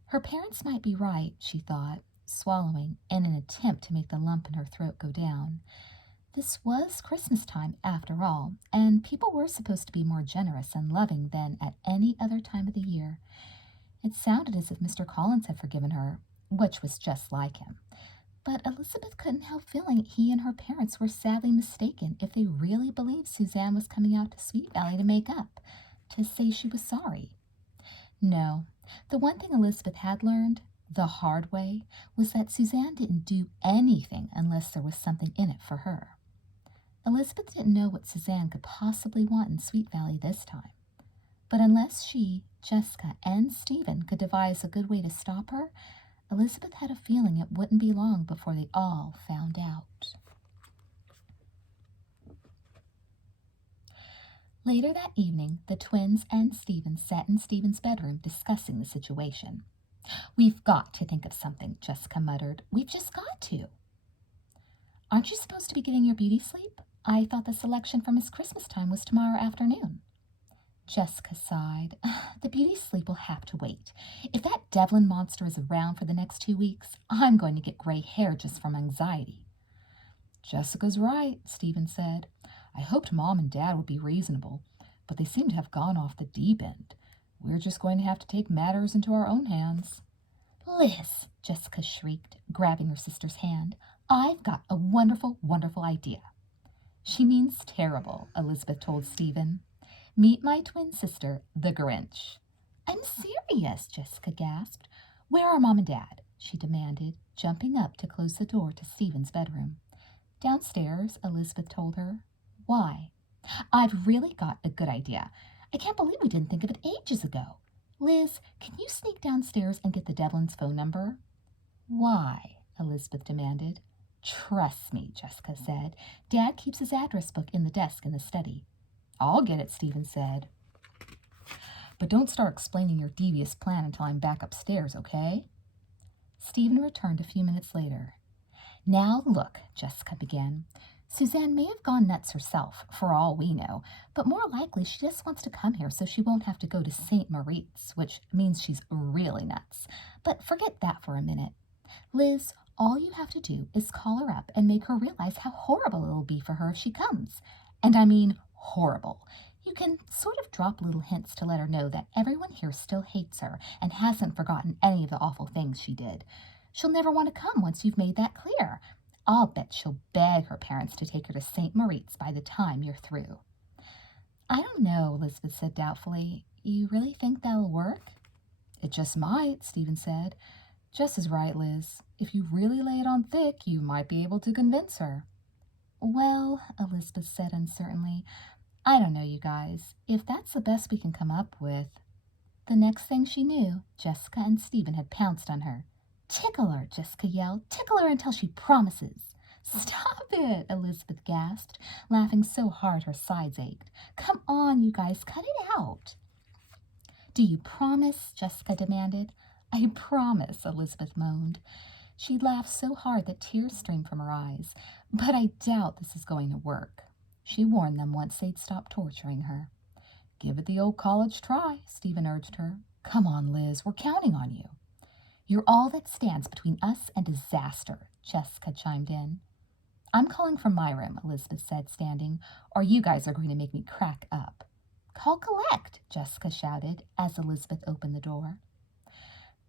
Her parents might be right, she thought, swallowing in an attempt to make the lump in her throat go down. This was Christmas time, after all, and people were supposed to be more generous and loving than at any other time of the year. It sounded as if Mr. Collins had forgiven her, which was just like him. But Elizabeth couldn't help feeling he and her parents were sadly mistaken if they really believed Suzanne was coming out to Sweet Valley to make up, to say she was sorry. No, the one thing Elizabeth had learned, the hard way, was that Suzanne didn't do anything unless there was something in it for her. Elizabeth didn't know what Suzanne could possibly want in Sweet Valley this time. But unless she, Jessica, and Stephen could devise a good way to stop her, Elizabeth had a feeling it wouldn't be long before they all found out. Later that evening, the twins and Stephen sat in Stephen's bedroom discussing the situation. We've got to think of something, Jessica muttered. We've just got to. Aren't you supposed to be getting your beauty sleep? I thought the selection for Miss Christmas time was tomorrow afternoon. Jessica sighed. The beauty sleep will have to wait. If that Devlin monster is around for the next 2 weeks, I'm going to get gray hair just from anxiety. Jessica's right, Stephen said. I hoped Mom and Dad would be reasonable, but they seem to have gone off the deep end. We're just going to have to take matters into our own hands. Liz, Jessica shrieked, grabbing her sister's hand, I've got a wonderful, wonderful idea. She means terrible, Elizabeth told Stephen. Meet my twin sister, the Grinch. I'm serious, Jessica gasped. Where are Mom and Dad? She demanded, jumping up to close the door to Stephen's bedroom. Downstairs, Elizabeth told her. Why? I've really got a good idea. I can't believe we didn't think of it ages ago. Liz, can you sneak downstairs and get the Devlins' phone number? Why? Elizabeth demanded. Trust me, Jessica said. Dad keeps his address book in the desk in the study. I'll get it, Stephen said. But don't start explaining your devious plan until I'm back upstairs, okay? Stephen returned a few minutes later. Now look, Jessica began. Suzanne may have gone nuts herself, for all we know, but more likely she just wants to come here so she won't have to go to St. Moritz, which means she's really nuts. But forget that for a minute. Liz, all you have to do is call her up and make her realize how horrible it'll be for her if she comes. And I mean horrible. You can sort of drop little hints to let her know that everyone here still hates her and hasn't forgotten any of the awful things she did. She'll never want to come once you've made that clear. I'll bet she'll beg her parents to take her to St. Moritz by the time you're through. I don't know, Elizabeth said doubtfully. You really think that'll work? It just might, Stephen said. Jess is right, Liz. If you really lay it on thick, you might be able to convince her. Well, Elizabeth said uncertainly, I don't know, you guys. If that's the best we can come up with. The next thing she knew, Jessica and Stephen had pounced on her. Tickle her, Jessica yelled. Tickle her until she promises. Stop it, Elizabeth gasped, laughing so hard her sides ached. Come on, you guys, cut it out. Do you promise? Jessica demanded. I promise, Elizabeth moaned. She laughed so hard that tears streamed from her eyes. But I doubt this is going to work. She warned them once they'd stopped torturing her. Give it the old college try, Stephen urged her. Come on, Liz, we're counting on you. You're all that stands between us and disaster, Jessica chimed in. I'm calling from my room, Elizabeth said, standing, or you guys are going to make me crack up. Call collect, Jessica shouted as Elizabeth opened the door.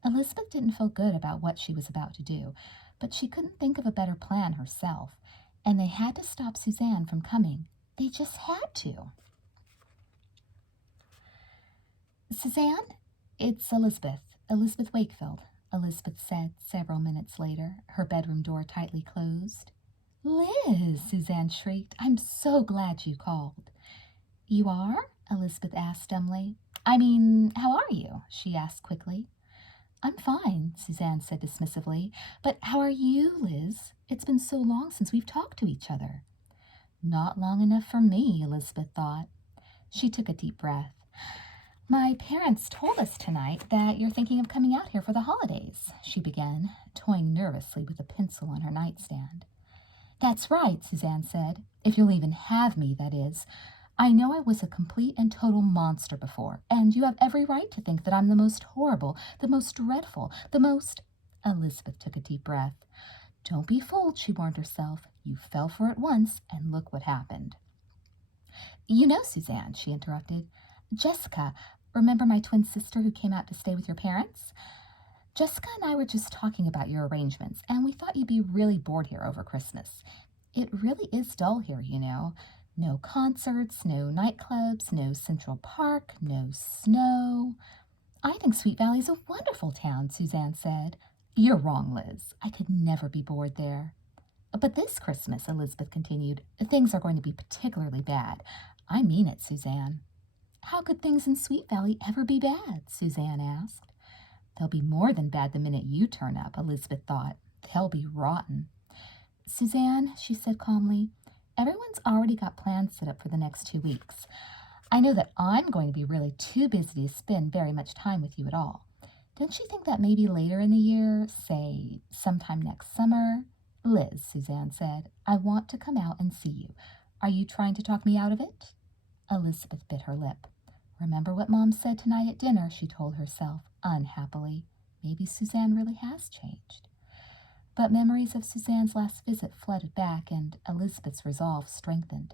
Elizabeth didn't feel good about what she was about to do, but she couldn't think of a better plan herself, and they had to stop Suzanne from coming. They just had to. Suzanne, it's Elizabeth Wakefield, Elizabeth said several minutes later, her bedroom door tightly closed. Liz, Suzanne shrieked, I'm so glad you called. You are? Elizabeth asked dumbly. I mean, how are you? She asked quickly. I'm fine, Suzanne said dismissively. But how are you, Liz? It's been so long since we've talked to each other. Not long enough for me, Elizabeth thought. She took a deep breath. My parents told us tonight that you're thinking of coming out here for the holidays, she began, toying nervously with a pencil on her nightstand. That's right, Suzanne said. If you'll even have me, that is. I know I was a complete and total monster before, and you have every right to think that I'm the most horrible, the most dreadful, the most... Elizabeth took a deep breath. Don't be fooled, she warned herself. You fell for it once, and look what happened. You know, Suzanne, she interrupted. Jessica, remember my twin sister who came out to stay with your parents? Jessica and I were just talking about your arrangements, and we thought you'd be really bored here over Christmas. It really is dull here, you know. No concerts, no nightclubs, no Central Park, no snow. I think Sweet Valley's a wonderful town, Suzanne said. You're wrong, Liz. I could never be bored there. But this Christmas, Elizabeth continued, things are going to be particularly bad. I mean it, Suzanne. How could things in Sweet Valley ever be bad? Suzanne asked. They'll be more than bad the minute you turn up, Elizabeth thought. They'll be rotten. Suzanne, she said calmly, everyone's already got plans set up for the next 2 weeks. I know that I'm going to be really too busy to spend very much time with you at all. Don't you think that maybe later in the year, say sometime next summer? Liz, Suzanne said, I want to come out and see you. Are you trying to talk me out of it? Elizabeth bit her lip. Remember what Mom said tonight at dinner, she told herself, unhappily. Maybe Suzanne really has changed. But memories of Suzanne's last visit flooded back, and Elizabeth's resolve strengthened.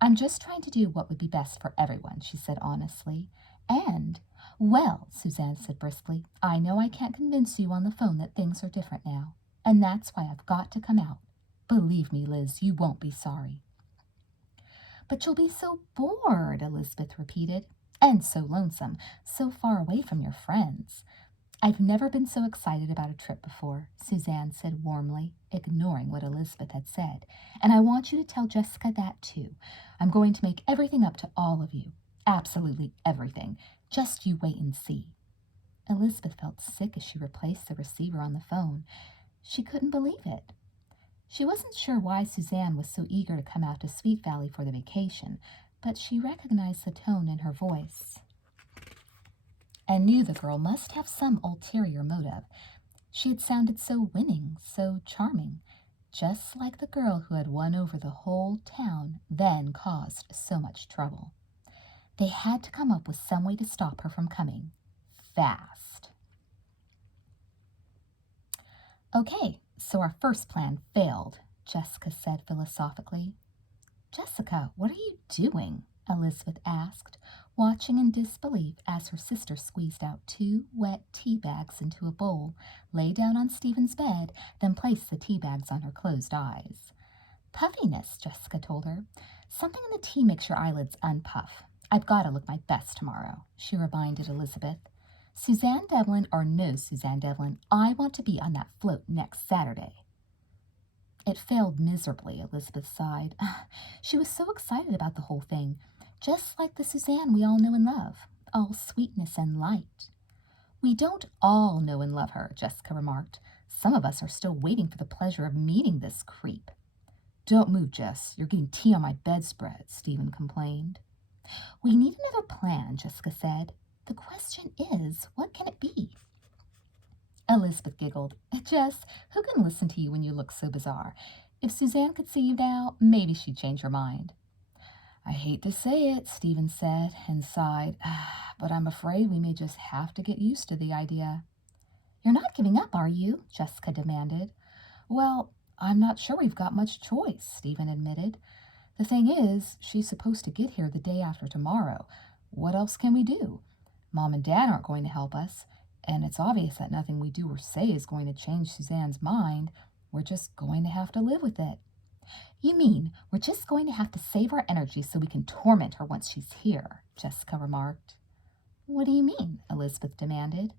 I'm just trying to do what would be best for everyone, she said honestly. And, well, Suzanne said briskly, I know I can't convince you on the phone that things are different now, and that's why I've got to come out. Believe me, Liz, you won't be sorry. But you'll be so bored, Elizabeth repeated, and so lonesome, so far away from your friends. I've never been so excited about a trip before, Suzanne said warmly, ignoring what Elizabeth had said. And I want you to tell Jessica that too. I'm going to make everything up to all of you. Absolutely everything. Just you wait and see. Elizabeth felt sick as she replaced the receiver on the phone. She couldn't believe it. She wasn't sure why Suzanne was so eager to come out to Sweet Valley for the vacation, but she recognized the tone in her voice and knew the girl must have some ulterior motive. She had sounded so winning, so charming, just like the girl who had won over the whole town, then caused so much trouble. They had to come up with some way to stop her from coming. Fast. Okay, so our first plan failed, Jessica said philosophically. Jessica, what are you doing? Elizabeth asked, watching in disbelief as her sister squeezed out 2 wet tea bags into a bowl, lay down on Stephen's bed, then placed the tea bags on her closed eyes. Puffiness, Jessica told her. Something in the tea makes your eyelids unpuff. I've got to look my best tomorrow, she reminded Elizabeth. Suzanne Devlin or no Suzanne Devlin, I want to be on that float next Saturday. It failed miserably, Elizabeth sighed. She was so excited about the whole thing. just like the Suzanne we all know and love, all sweetness and light. We don't all know and love her, Jessica remarked. Some of us are still waiting for the pleasure of meeting this creep. Don't move, Jess. You're getting tea on my bedspread, Stephen complained. We need another plan, Jessica said. The question is, what can it be? Elizabeth giggled. Jess, who can listen to you when you look so bizarre? If Suzanne could see you now, maybe she'd change her mind. I hate to say it, Stephen said and sighed, but I'm afraid we may just have to get used to the idea. You're not giving up, are you? Jessica demanded. Well, I'm not sure we've got much choice, Stephen admitted. The thing is, she's supposed to get here the day after tomorrow. What else can we do? Mom and Dad aren't going to help us, and it's obvious that nothing we do or say is going to change Suzanne's mind. We're just going to have to live with it. You mean we're just going to have to save our energy so we can torment her once she's here, Jessica remarked. What do you mean? Elizabeth demanded.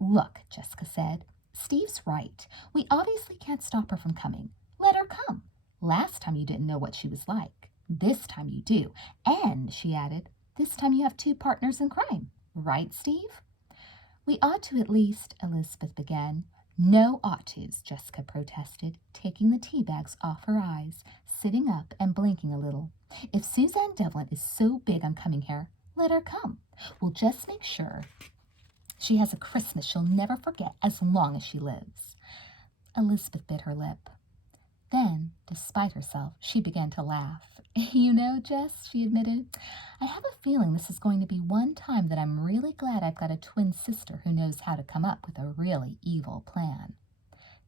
Look, Jessica said, Steve's right. We obviously can't stop her from coming. Let her come. Last time you didn't know what she was like. This time you do. And, she added, this time you have two partners in crime. Right, Steve? We ought to at least, Elizabeth began. No ought tos, Jessica protested, taking the tea bags off her eyes, sitting up and blinking a little. If Suzanne Devlin is so big on coming here, let her come. We'll just make sure she has a Christmas she'll never forget as long as she lives. Elizabeth bit her lip. Then, despite herself, she began to laugh. You know, Jess, she admitted, I have a feeling this is going to be one time that I'm really glad I've got a twin sister who knows how to come up with a really evil plan.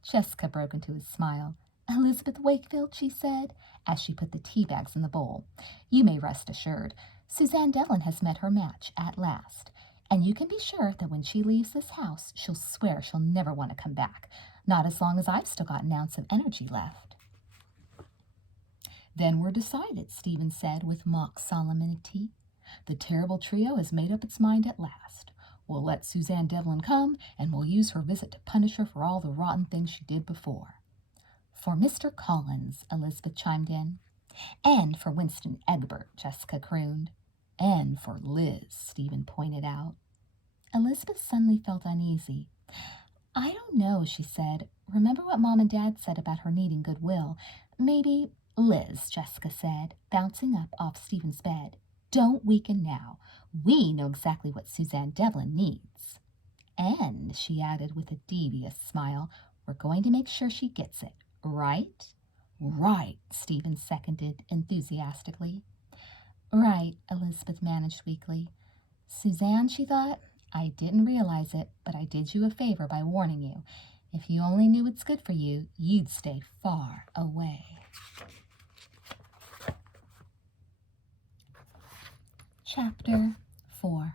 Jessica broke into a smile. Elizabeth Wakefield, she said, as she put the tea bags in the bowl. You may rest assured, Suzanne Devlin has met her match at last, and you can be sure that when she leaves this house, she'll swear she'll never want to come back, not as long as I've still got an ounce of energy left. Then we're decided, Stephen said with mock solemnity. The terrible trio has made up its mind at last. We'll let Suzanne Devlin come, and we'll use her visit to punish her for all the rotten things she did before. For Mr. Collins, Elizabeth chimed in. And for Winston Egbert, Jessica crooned. And for Liz, Stephen pointed out. Elizabeth suddenly felt uneasy. I don't know, she said. Remember what Mom and Dad said about her needing goodwill. Maybe Liz, Jessica said, bouncing up off Stephen's bed. Don't weaken now. We know exactly what Suzanne Devlin needs. And, she added with a devious smile, we're going to make sure she gets it, right? Right, Stephen seconded enthusiastically. Right, Elizabeth managed weakly. Suzanne, she thought, I didn't realize it, but I did you a favor by warning you. If you only knew what's good for you, you'd stay far away. Chapter 4.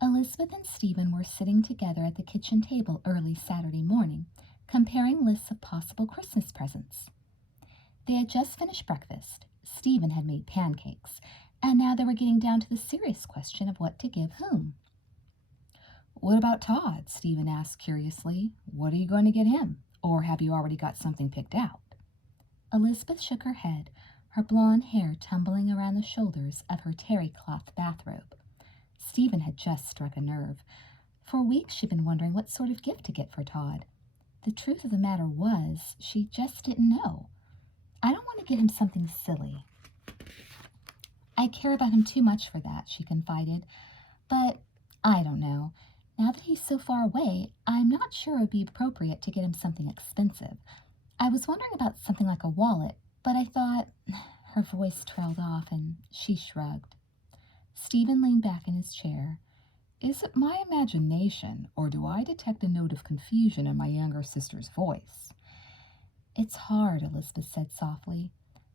Elizabeth and Stephen were sitting together at the kitchen table early Saturday morning, comparing lists of possible Christmas presents. They had just finished breakfast. Stephen had made pancakes, and now they were getting down to the serious question of what to give whom. What about Todd? Stephen asked curiously. What are you going to get him? Or have you already got something picked out? Elizabeth shook her head, her blonde hair tumbling around the shoulders of her terry-cloth bathrobe. Stephen had just struck a nerve. For weeks she'd been wondering what sort of gift to get for Todd. The truth of the matter was, she just didn't know. I don't want to get him something silly. I care about him too much for that, she confided. But I don't know. Now that he's so far away, I'm not sure it would be appropriate to get him something expensive. I was wondering about something like a wallet, but I thought... Her voice trailed off, and she shrugged. Stephen leaned back in his chair. Is it my imagination, or do I detect a note of confusion in my younger sister's voice? It's hard, Elizabeth said softly.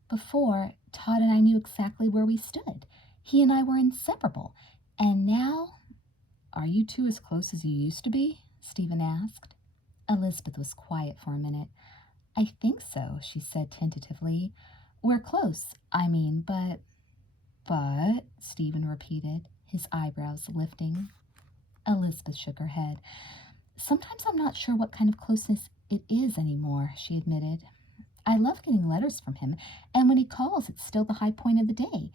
Before, Todd and I knew exactly where we stood. He and I were inseparable. And now... Are you two as close as you used to be? Stephen asked. Elizabeth was quiet for a minute. I think so, she said tentatively. We're close, but... But, Stephen repeated, his eyebrows lifting. Elizabeth shook her head. Sometimes I'm not sure what kind of closeness it is anymore, she admitted. I love getting letters from him, and when he calls, it's still the high point of the day.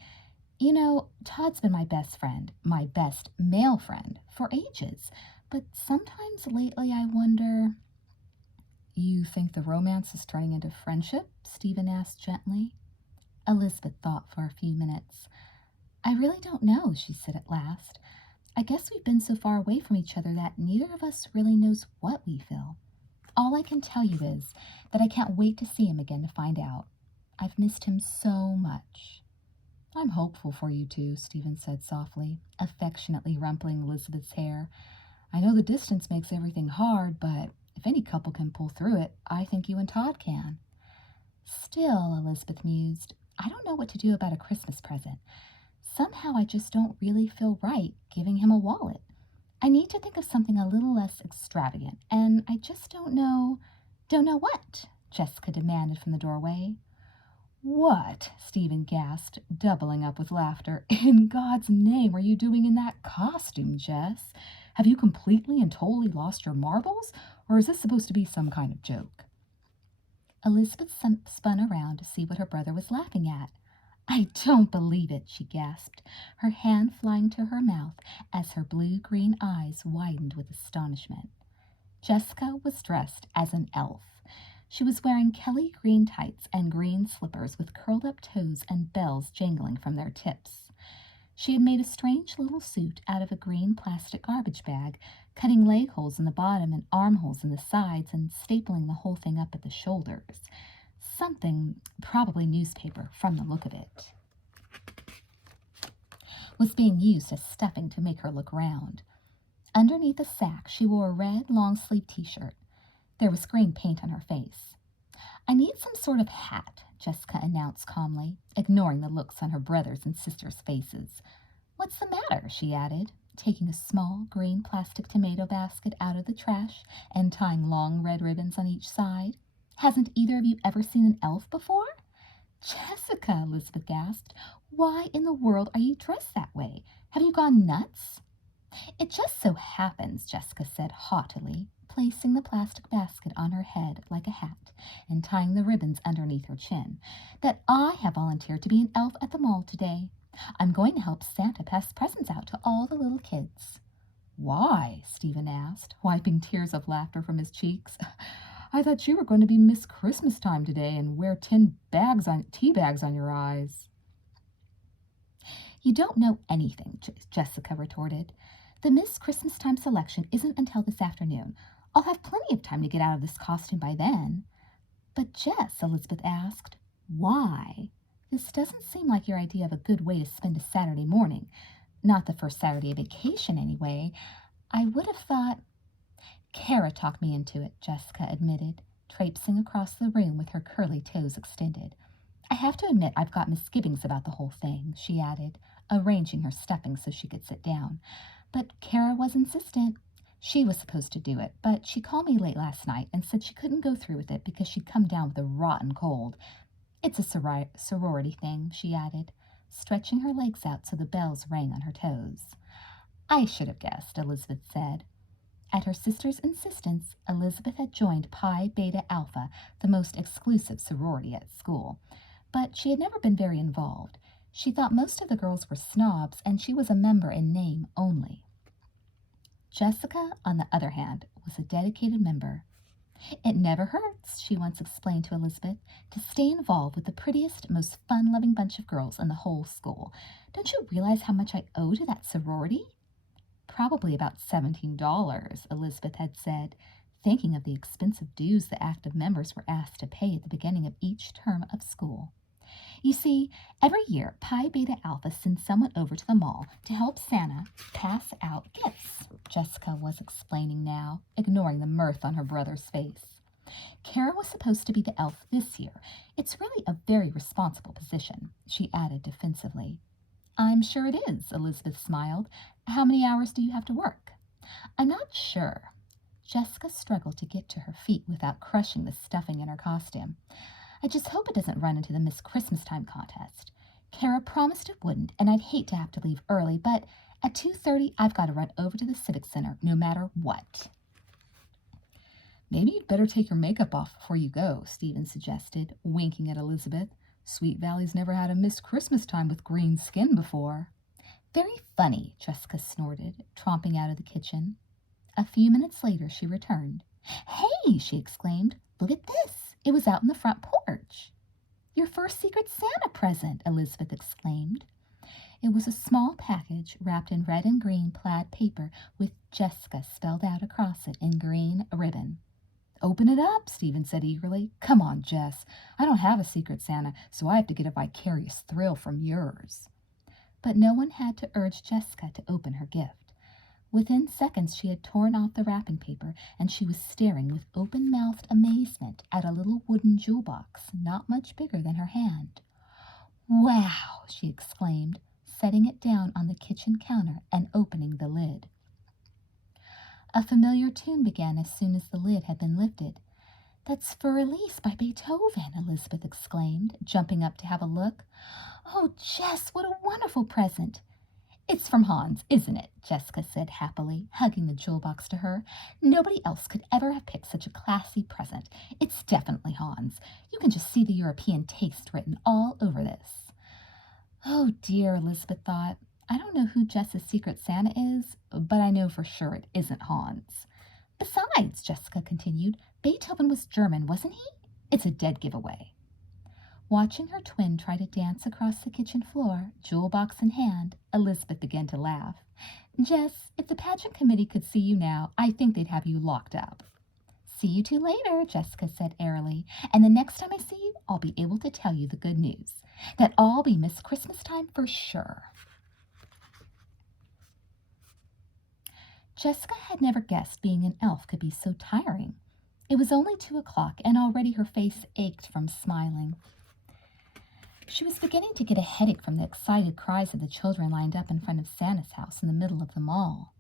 Todd's been my best friend, my best male friend, for ages. But sometimes lately I wonder. You think the romance is turning into friendship? Stephen asked gently. Elizabeth thought for a few minutes. I really don't know, she said at last. I guess we've been so far away from each other that neither of us really knows what we feel. All I can tell you is that I can't wait to see him again to find out. I've missed him so much. I'm hopeful for you two, Stephen said softly, affectionately rumpling Elizabeth's hair. I know the distance makes everything hard, but if any couple can pull through it, I think you and Todd can. Still, Elizabeth mused, I don't know what to do about a Christmas present. Somehow I just don't really feel right giving him a wallet. I need to think of something a little less extravagant, and I just don't know. Don't know what? Jessica demanded from the doorway. What? Stephen gasped, doubling up with laughter. In God's name, are you doing in that costume, Jess? Have you completely and totally lost your marbles, or is this supposed to be some kind of joke? Elizabeth spun around to see what her brother was laughing at. I don't believe it, she gasped, her hand flying to her mouth as her blue-green eyes widened with astonishment. Jessica was dressed as an elf. She was wearing Kelly green tights and green slippers with curled-up toes and bells jangling from their tips. She had made a strange little suit out of a green plastic garbage bag, cutting leg holes in the bottom and armholes in the sides and stapling the whole thing up at the shoulders. Something, probably newspaper from the look of it, was being used as stuffing to make her look round. Underneath the sack, she wore a red long-sleeved t-shirt. There was green paint on her face. I need some sort of hat, Jessica announced calmly, ignoring the looks on her brothers' and sisters' faces. What's the matter? She added, taking a small green plastic tomato basket out of the trash and tying long red ribbons on each side. Hasn't either of you ever seen an elf before? Jessica, Elizabeth gasped, why in the world are you dressed that way? Have you gone nuts? It just so happens, Jessica said haughtily, placing the plastic basket on her head like a hat and tying the ribbons underneath her chin, that I have volunteered to be an elf at the mall today. I'm going to help Santa pass presents out to all the little kids. Why? Stephen asked, wiping tears of laughter from his cheeks. I thought you were going to be Miss Christmas time today and wear tea bags on your eyes. You don't know anything, Jessica retorted. The Miss Christmas time selection isn't until this afternoon. I'll have plenty of time to get out of this costume by then. But Jess, Elizabeth asked, why? This doesn't seem like your idea of a good way to spend a Saturday morning. Not the first Saturday of vacation, anyway. I would have thought. Kara talked me into it, Jessica admitted, traipsing across the room with her curly toes extended. I have to admit I've got misgivings about the whole thing, she added, arranging her stuffing so she could sit down. But Kara was insistent. She was supposed to do it, but she called me late last night and said she couldn't go through with it because she'd come down with a rotten cold. It's a sorority thing, she added, stretching her legs out so the bells rang on her toes. I should have guessed, Elizabeth said. At her sister's insistence, Elizabeth had joined Pi Beta Alpha, the most exclusive sorority at school. But she had never been very involved. She thought most of the girls were snobs, and she was a member in name only. Jessica, on the other hand, was a dedicated member. It never hurts, she once explained to Elizabeth, to stay involved with the prettiest, most fun-loving bunch of girls in the whole school. Don't you realize how much I owe to that sorority? Probably about $17, Elizabeth had said, thinking of the expensive dues the active members were asked to pay at the beginning of each term of school. You see, every year, Pi Beta Alpha sends someone over to the mall to help Santa pass out gifts, Jessica was explaining now, ignoring the mirth on her brother's face. Kara was supposed to be the elf this year. It's really a very responsible position, she added defensively. I'm sure it is, Elizabeth smiled. How many hours do you have to work? I'm not sure. Jessica struggled to get to her feet without crushing the stuffing in her costume. I just hope it doesn't run into the Miss Christmas time contest. Kara promised it wouldn't, and I'd hate to have to leave early, but at 2:30 I've got to run over to the Civic Center no matter what. Maybe you'd better take your makeup off before you go, Stephen suggested, winking at Elizabeth. Sweet Valley's never had a Miss Christmas time with green skin before." "Very funny," Jessica snorted, tromping out of the kitchen. A few minutes later she returned. "Hey!" she exclaimed. "Look at this! It was out on the front porch." "Your first Secret Santa present!" Elizabeth exclaimed. It was a small package wrapped in red and green plaid paper with Jessica spelled out across it in green ribbon. "Open it up," Stephen said eagerly. "Come on, Jess. I don't have a Secret Santa, so I have to get a vicarious thrill from yours." But no one had to urge Jessica to open her gift. Within seconds she had torn off the wrapping paper, and she was staring with open-mouthed amazement at a little wooden jewel box not much bigger than her hand. "Wow!" she exclaimed, setting it down on the kitchen counter and opening the lid. A familiar tune began as soon as the lid had been lifted. "That's Für Elise by Beethoven," Elizabeth exclaimed, jumping up to have a look. "Oh, Jess, what a wonderful present!" "It's from Hans, isn't it?" Jessica said happily, hugging the jewel box to her. "Nobody else could ever have picked such a classy present. It's definitely Hans. You can just see the European taste written all over this." "Oh dear," Elizabeth thought. "I don't know who Jess's Secret Santa is, but I know for sure it isn't Hans." "Besides," Jessica continued, "Beethoven was German, wasn't he? It's a dead giveaway." Watching her twin try to dance across the kitchen floor, jewel box in hand, Elizabeth began to laugh. "Jess, if the pageant committee could see you now, I think they'd have you locked up." "See you two later," Jessica said airily, "and the next time I see you, I'll be able to tell you the good news. That I'll be Miss Christmas time for sure." Jessica had never guessed being an elf could be so tiring. It was only 2 o'clock, and already her face ached from smiling. She was beginning to get a headache from the excited cries of the children lined up in front of Santa's house in the middle of the mall.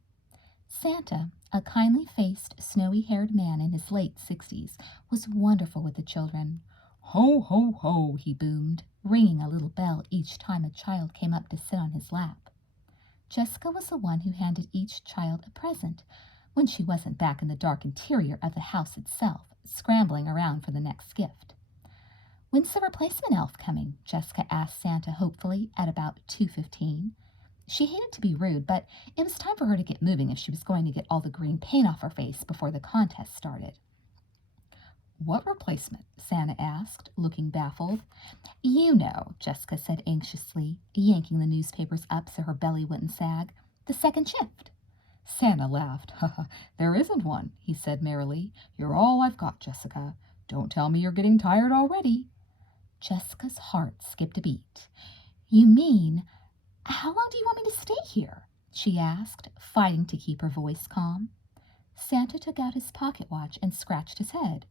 Santa, a kindly-faced, snowy-haired man in his late 60s, was wonderful with the children. "Ho, ho, ho," he boomed, ringing a little bell each time a child came up to sit on his lap. Jessica was the one who handed each child a present, when she wasn't back in the dark interior of the house itself, scrambling around for the next gift. "When's the replacement elf coming?" Jessica asked Santa hopefully at about 2:15. She hated to be rude, but it was time for her to get moving if she was going to get all the green paint off her face before the contest started. "What replacement?" Santa asked, looking baffled. "You know," Jessica said anxiously, yanking the newspapers up so her belly wouldn't sag. "The second shift." Santa laughed. "There isn't one," he said merrily. "You're all I've got, Jessica. Don't tell me you're getting tired already." Jessica's heart skipped a beat. "You mean, how long do you want me to stay here?" she asked, fighting to keep her voice calm. Santa took out his pocket watch and scratched his head.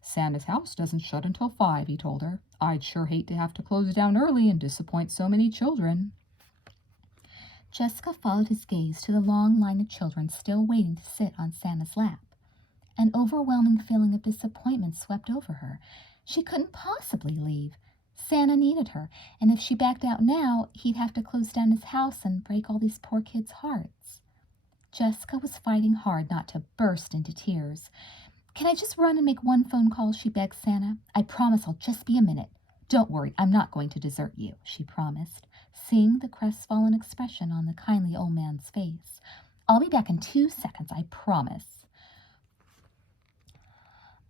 "Santa's house doesn't shut until 5, he told her. "I'd sure hate to have to close down early and disappoint so many children." Jessica followed his gaze to the long line of children still waiting to sit on Santa's lap. An overwhelming feeling of disappointment swept over her. She couldn't possibly leave. Santa needed her, and if she backed out now, he'd have to close down his house and break all these poor kids' hearts. Jessica was fighting hard not to burst into tears. "Can I just run and make one phone call?" she begged Santa. "I promise I'll just be a minute." "Don't worry, I'm not going to desert you," she promised, seeing the crestfallen expression on the kindly old man's face. "I'll be back in 2 seconds, I promise."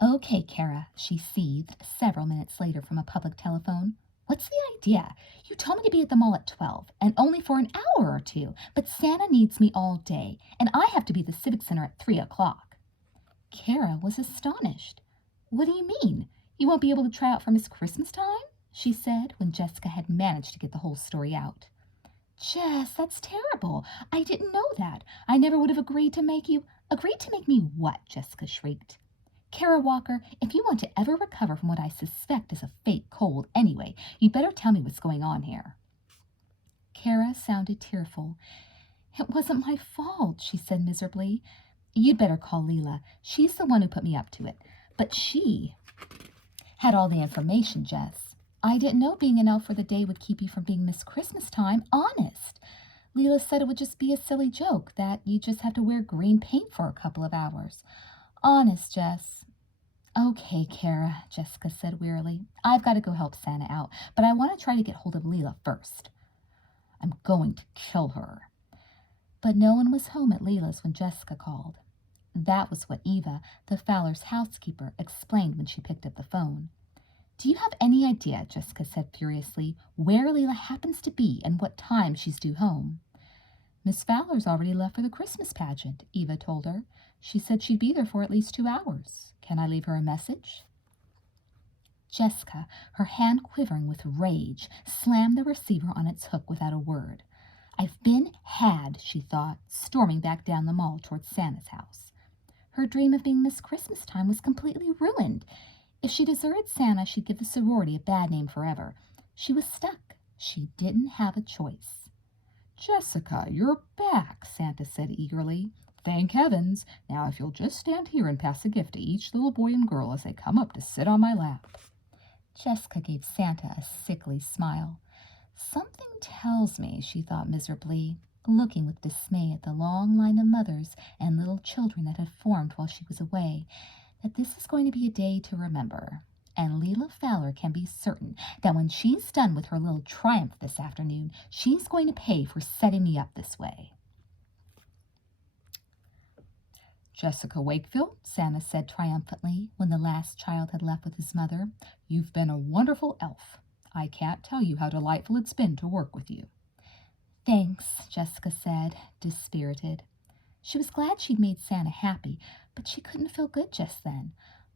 "Okay, Kara," she seethed several minutes later from a public telephone. "What's the idea? You told me to be at the mall at 12, and only for an hour or two, but Santa needs me all day, and I have to be at the Civic Center at 3 o'clock. Kara was astonished. "What do you mean? You won't be able to try out for Miss Christmas time?" she said when Jessica had managed to get the whole story out. "Jess, that's terrible. I didn't know that. I never would have agreed to make you—" "Agreed to make me what?" Jessica shrieked. "Kara Walker, if you want to ever recover from what I suspect is a fake cold anyway, you'd better tell me what's going on here." Kara sounded tearful. "It wasn't my fault," she said miserably. "You'd better call Leela. She's the one who put me up to it. But she had all the information, Jess. I didn't know being an elf for the day would keep you from being Miss Christmas time, honest. Leela said it would just be a silly joke, that you just have to wear green paint for a couple of hours. Honest, Jess, Okay, Kara, Jessica said wearily. I've got to go help Santa out, but I want to try to get hold of Leela first. I'm going to kill her. But no one was home at Leela's when Jessica called. That was what Eva, the Fowlers' housekeeper, explained when she picked up the phone. Do you have any idea, Jessica said furiously, where Leela happens to be and what time she's due home? Miss Fowler's already left for the Christmas pageant, Eva told her. She said she'd be there for at least 2 hours. Can I leave her a message? Jessica, her hand quivering with rage, slammed the receiver on its hook without a word. I've been had, she thought, storming back down the mall toward Santa's house. Her dream of being Miss Christmas Time was completely ruined. If she deserted Santa, she'd give the sorority a bad name forever. She was stuck. She didn't have a choice. Jessica, you're back, Santa said eagerly. Thank heavens. Now if you'll just stand here and pass a gift to each little boy and girl as they come up to sit on my lap. Jessica gave Santa a sickly smile. Something tells me, she thought miserably, looking with dismay at the long line of mothers and little children that had formed while she was away, that this is going to be a day to remember. And Leela Fowler can be certain that when she's done with her little triumph this afternoon, she's going to pay for setting me up this way. Jessica Wakefield, Santa said triumphantly when the last child had left with his mother, you've been a wonderful elf. I can't tell you how delightful it's been to work with you. Thanks, Jessica said, dispirited. She was glad she'd made Santa happy, but she couldn't feel good just then.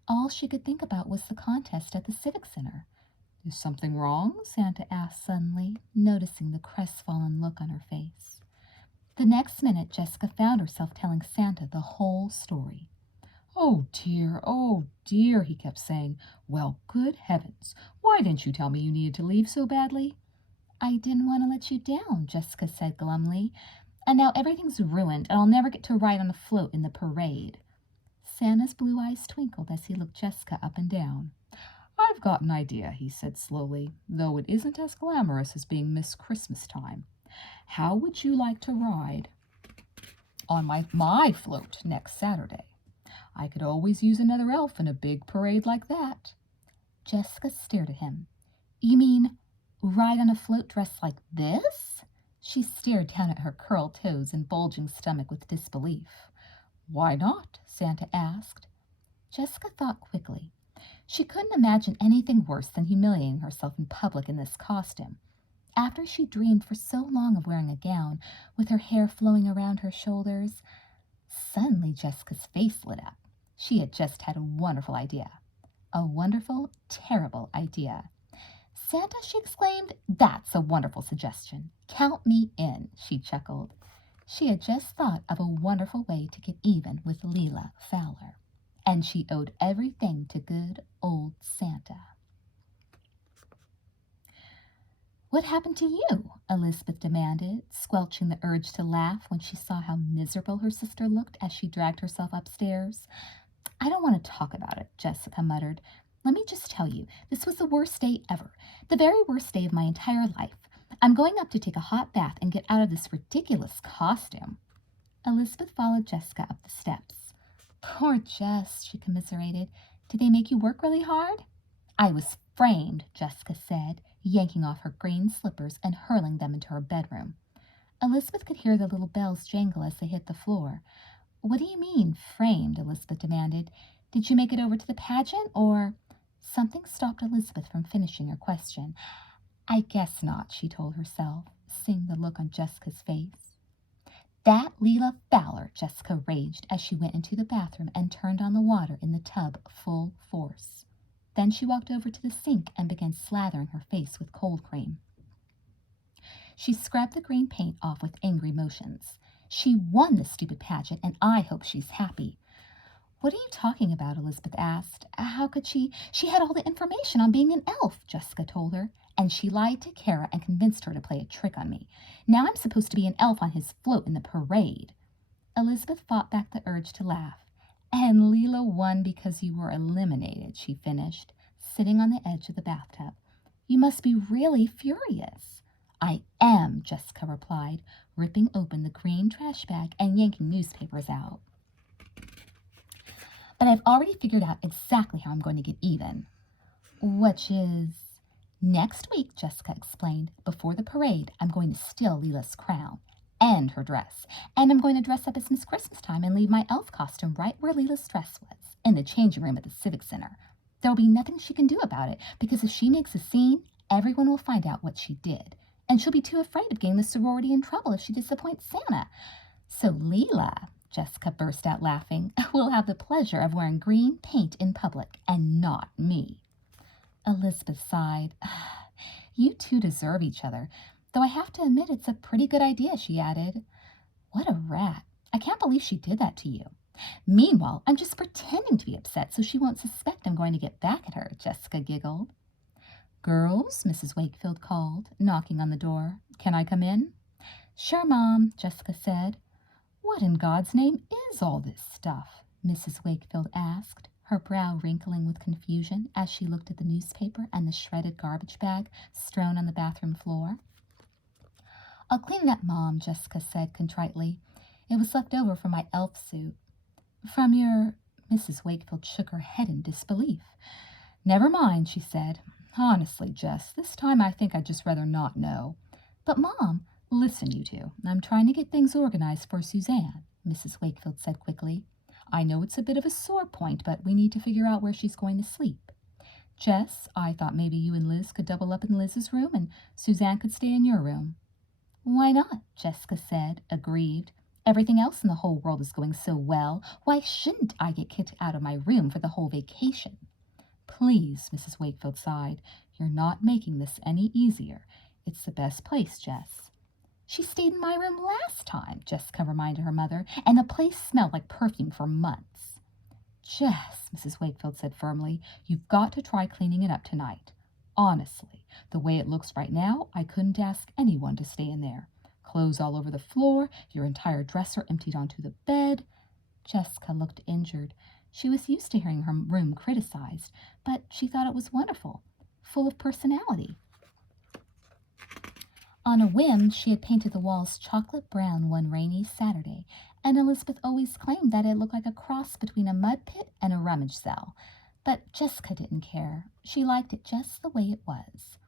All she could think about was the contest at the Civic Center. Is something wrong? Santa asked suddenly, noticing the crestfallen look on her face. The next minute, Jessica found herself telling Santa the whole story. Oh, dear, he kept saying. Well, good heavens, why didn't you tell me you needed to leave so badly? I didn't want to let you down, Jessica said glumly. And now everything's ruined, and I'll never get to ride on a float in the parade. Santa's blue eyes twinkled as he looked Jessica up and down. I've got an idea, he said slowly, though it isn't as glamorous as being Miss Christmas Time. How would you like to ride on my float next Saturday? I could always use another elf in a big parade like that. Jessica stared at him. You mean ride on a float dressed like this? She stared down at her curled toes and bulging stomach with disbelief. Why not? Santa asked. Jessica thought quickly. She couldn't imagine anything worse than humiliating herself in public in this costume. After she dreamed for so long of wearing a gown, with her hair flowing around her shoulders, suddenly Jessica's face lit up. She had just had a wonderful idea. A wonderful, terrible idea. Santa, she exclaimed, that's a wonderful suggestion. Count me in, she chuckled. She had just thought of a wonderful way to get even with Leela Fowler, and she owed everything to good old Santa. What happened to you? Elizabeth demanded, squelching the urge to laugh when she saw how miserable her sister looked as she dragged herself upstairs. I don't want to talk about it, Jessica muttered. Let me just tell you, this was the worst day ever, the very worst day of my entire life. I'm going up to take a hot bath and get out of this ridiculous costume. Elizabeth followed Jessica up the steps. Poor Jess, she commiserated. Did they make you work really hard? I was framed, Jessica said, yanking off her green slippers and hurling them into her bedroom. Elizabeth could hear the little bells jangle as they hit the floor. What do you mean, framed? Elizabeth demanded. Did you make it over to the pageant, or... Something stopped Elizabeth from finishing her question. I guess not, she told herself, seeing the look on Jessica's face. That Leela Fowler, Jessica raged as she went into the bathroom and turned on the water in the tub full force. Then she walked over to the sink and began slathering her face with cold cream. She scrubbed the green paint off with angry motions. She won the stupid pageant, and I hope she's happy. What are you talking about? Elizabeth asked. How could she? She had all the information on being an elf, Jessica told her, and she lied to Kara and convinced her to play a trick on me. Now I'm supposed to be an elf on his float in the parade. Elizabeth fought back the urge to laugh. And Leela won because you were eliminated, she finished, sitting on the edge of the bathtub. You must be really furious. I am, Jessica replied, ripping open the green trash bag and yanking newspapers out. But I've already figured out exactly how I'm going to get even. Which is next week, Jessica explained. Before the parade, I'm going to steal Leela's crown and her dress. And I'm going to dress up as Miss Christmas Time and leave my elf costume right where Leela's dress was, in the changing room at the Civic Center. There'll be nothing she can do about it, because if she makes a scene, everyone will find out what she did. And she'll be too afraid of getting the sorority in trouble if she disappoints Santa. So Leela, Jessica burst out laughing, will have the pleasure of wearing green paint in public, and not me. Elizabeth sighed. You two deserve each other, though I have to admit it's a pretty good idea, she added. What a rat. I can't believe she did that to you. Meanwhile, I'm just pretending to be upset so she won't suspect I'm going to get back at her, Jessica giggled. Girls, Mrs. Wakefield called, knocking on the door. Can I come in? Sure, Mom, Jessica said. What in God's name is all this stuff? Mrs. Wakefield asked, her brow wrinkling with confusion as she looked at the newspaper and the shredded garbage bag strewn on the bathroom floor. I'll clean it up, Mom, Jessica said contritely. It was left over from my elf suit. From your... Mrs. Wakefield shook her head in disbelief. Never mind, she said. Honestly, Jess, this time I think I'd just rather not know. But, Mom, listen, you two. I'm trying to get things organized for Suzanne, Mrs. Wakefield said quickly. I know it's a bit of a sore point, but we need to figure out where she's going to sleep. Jess, I thought maybe you and Liz could double up in Liz's room and Suzanne could stay in your room. Why not? Jessica said, aggrieved. Everything else in the whole world is going so well. Why shouldn't I get kicked out of my room for the whole vacation? Please, Mrs. Wakefield sighed. You're not making this any easier. It's the best place, Jess. She stayed in my room last time, Jessica reminded her mother, and the place smelled like perfume for months. Jess, Mrs. Wakefield said firmly, you've got to try cleaning it up tonight. Honestly, the way it looks right now, I couldn't ask anyone to stay in there. Clothes all over the floor, your entire dresser emptied onto the bed. Jessica looked injured. She was used to hearing her room criticized, but she thought it was wonderful, full of personality. On a whim, she had painted the walls chocolate brown one rainy Saturday, and Elizabeth always claimed that it looked like a cross between a mud pit and a rummage cell. But Jessica didn't care. She liked it just the way it was.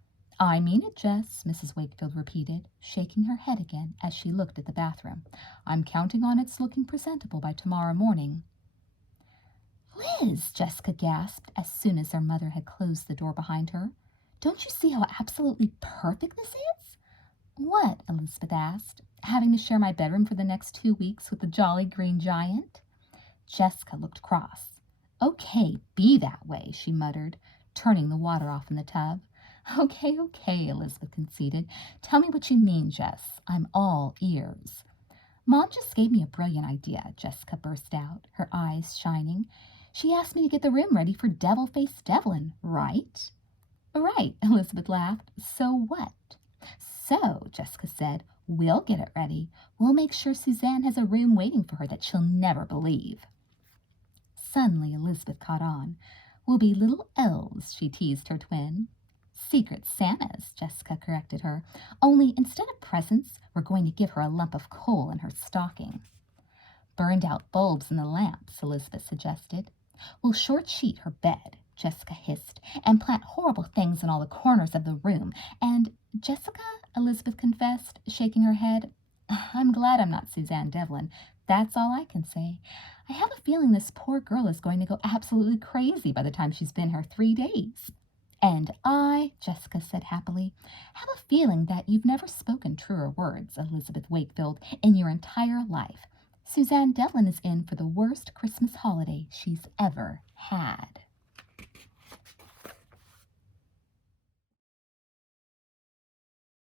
I mean it, Jess, Mrs. Wakefield repeated, shaking her head again as she looked at the bathroom. I'm counting on its looking presentable by tomorrow morning. Liz, Jessica gasped as soon as their mother had closed the door behind her. Don't you see how absolutely perfect this is? What? Elizabeth asked. Having to share my bedroom for the next 2 weeks with the jolly green giant? Jessica looked cross. Okay, be that way, she muttered, turning the water off in the tub. Okay, Elizabeth conceded. Tell me what you mean, Jess. I'm all ears. Mom just gave me a brilliant idea, Jessica burst out, her eyes shining. She asked me to get the room ready for Devil-Faced Devlin, right? Right, Elizabeth laughed. So what? So, Jessica said, we'll get it ready. We'll make sure Suzanne has a room waiting for her that she'll never believe. Suddenly, Elizabeth caught on. We'll be little elves, she teased her twin. Secret Santas, Jessica corrected her. Only instead of presents, we're going to give her a lump of coal in her stocking. Burned out bulbs in the lamps, Elizabeth suggested. We'll short sheet her bed, Jessica hissed, and plant horrible things in all the corners of the room. And Jessica, Elizabeth confessed, shaking her head, I'm glad I'm not Suzanne Devlin. That's all I can say. I have a feeling this poor girl is going to go absolutely crazy by the time she's been here 3 days. And I, Jessica said happily, have a feeling that you've never spoken truer words, Elizabeth Wakefield, in your entire life. Suzanne Devlin is in for the worst Christmas holiday she's ever had.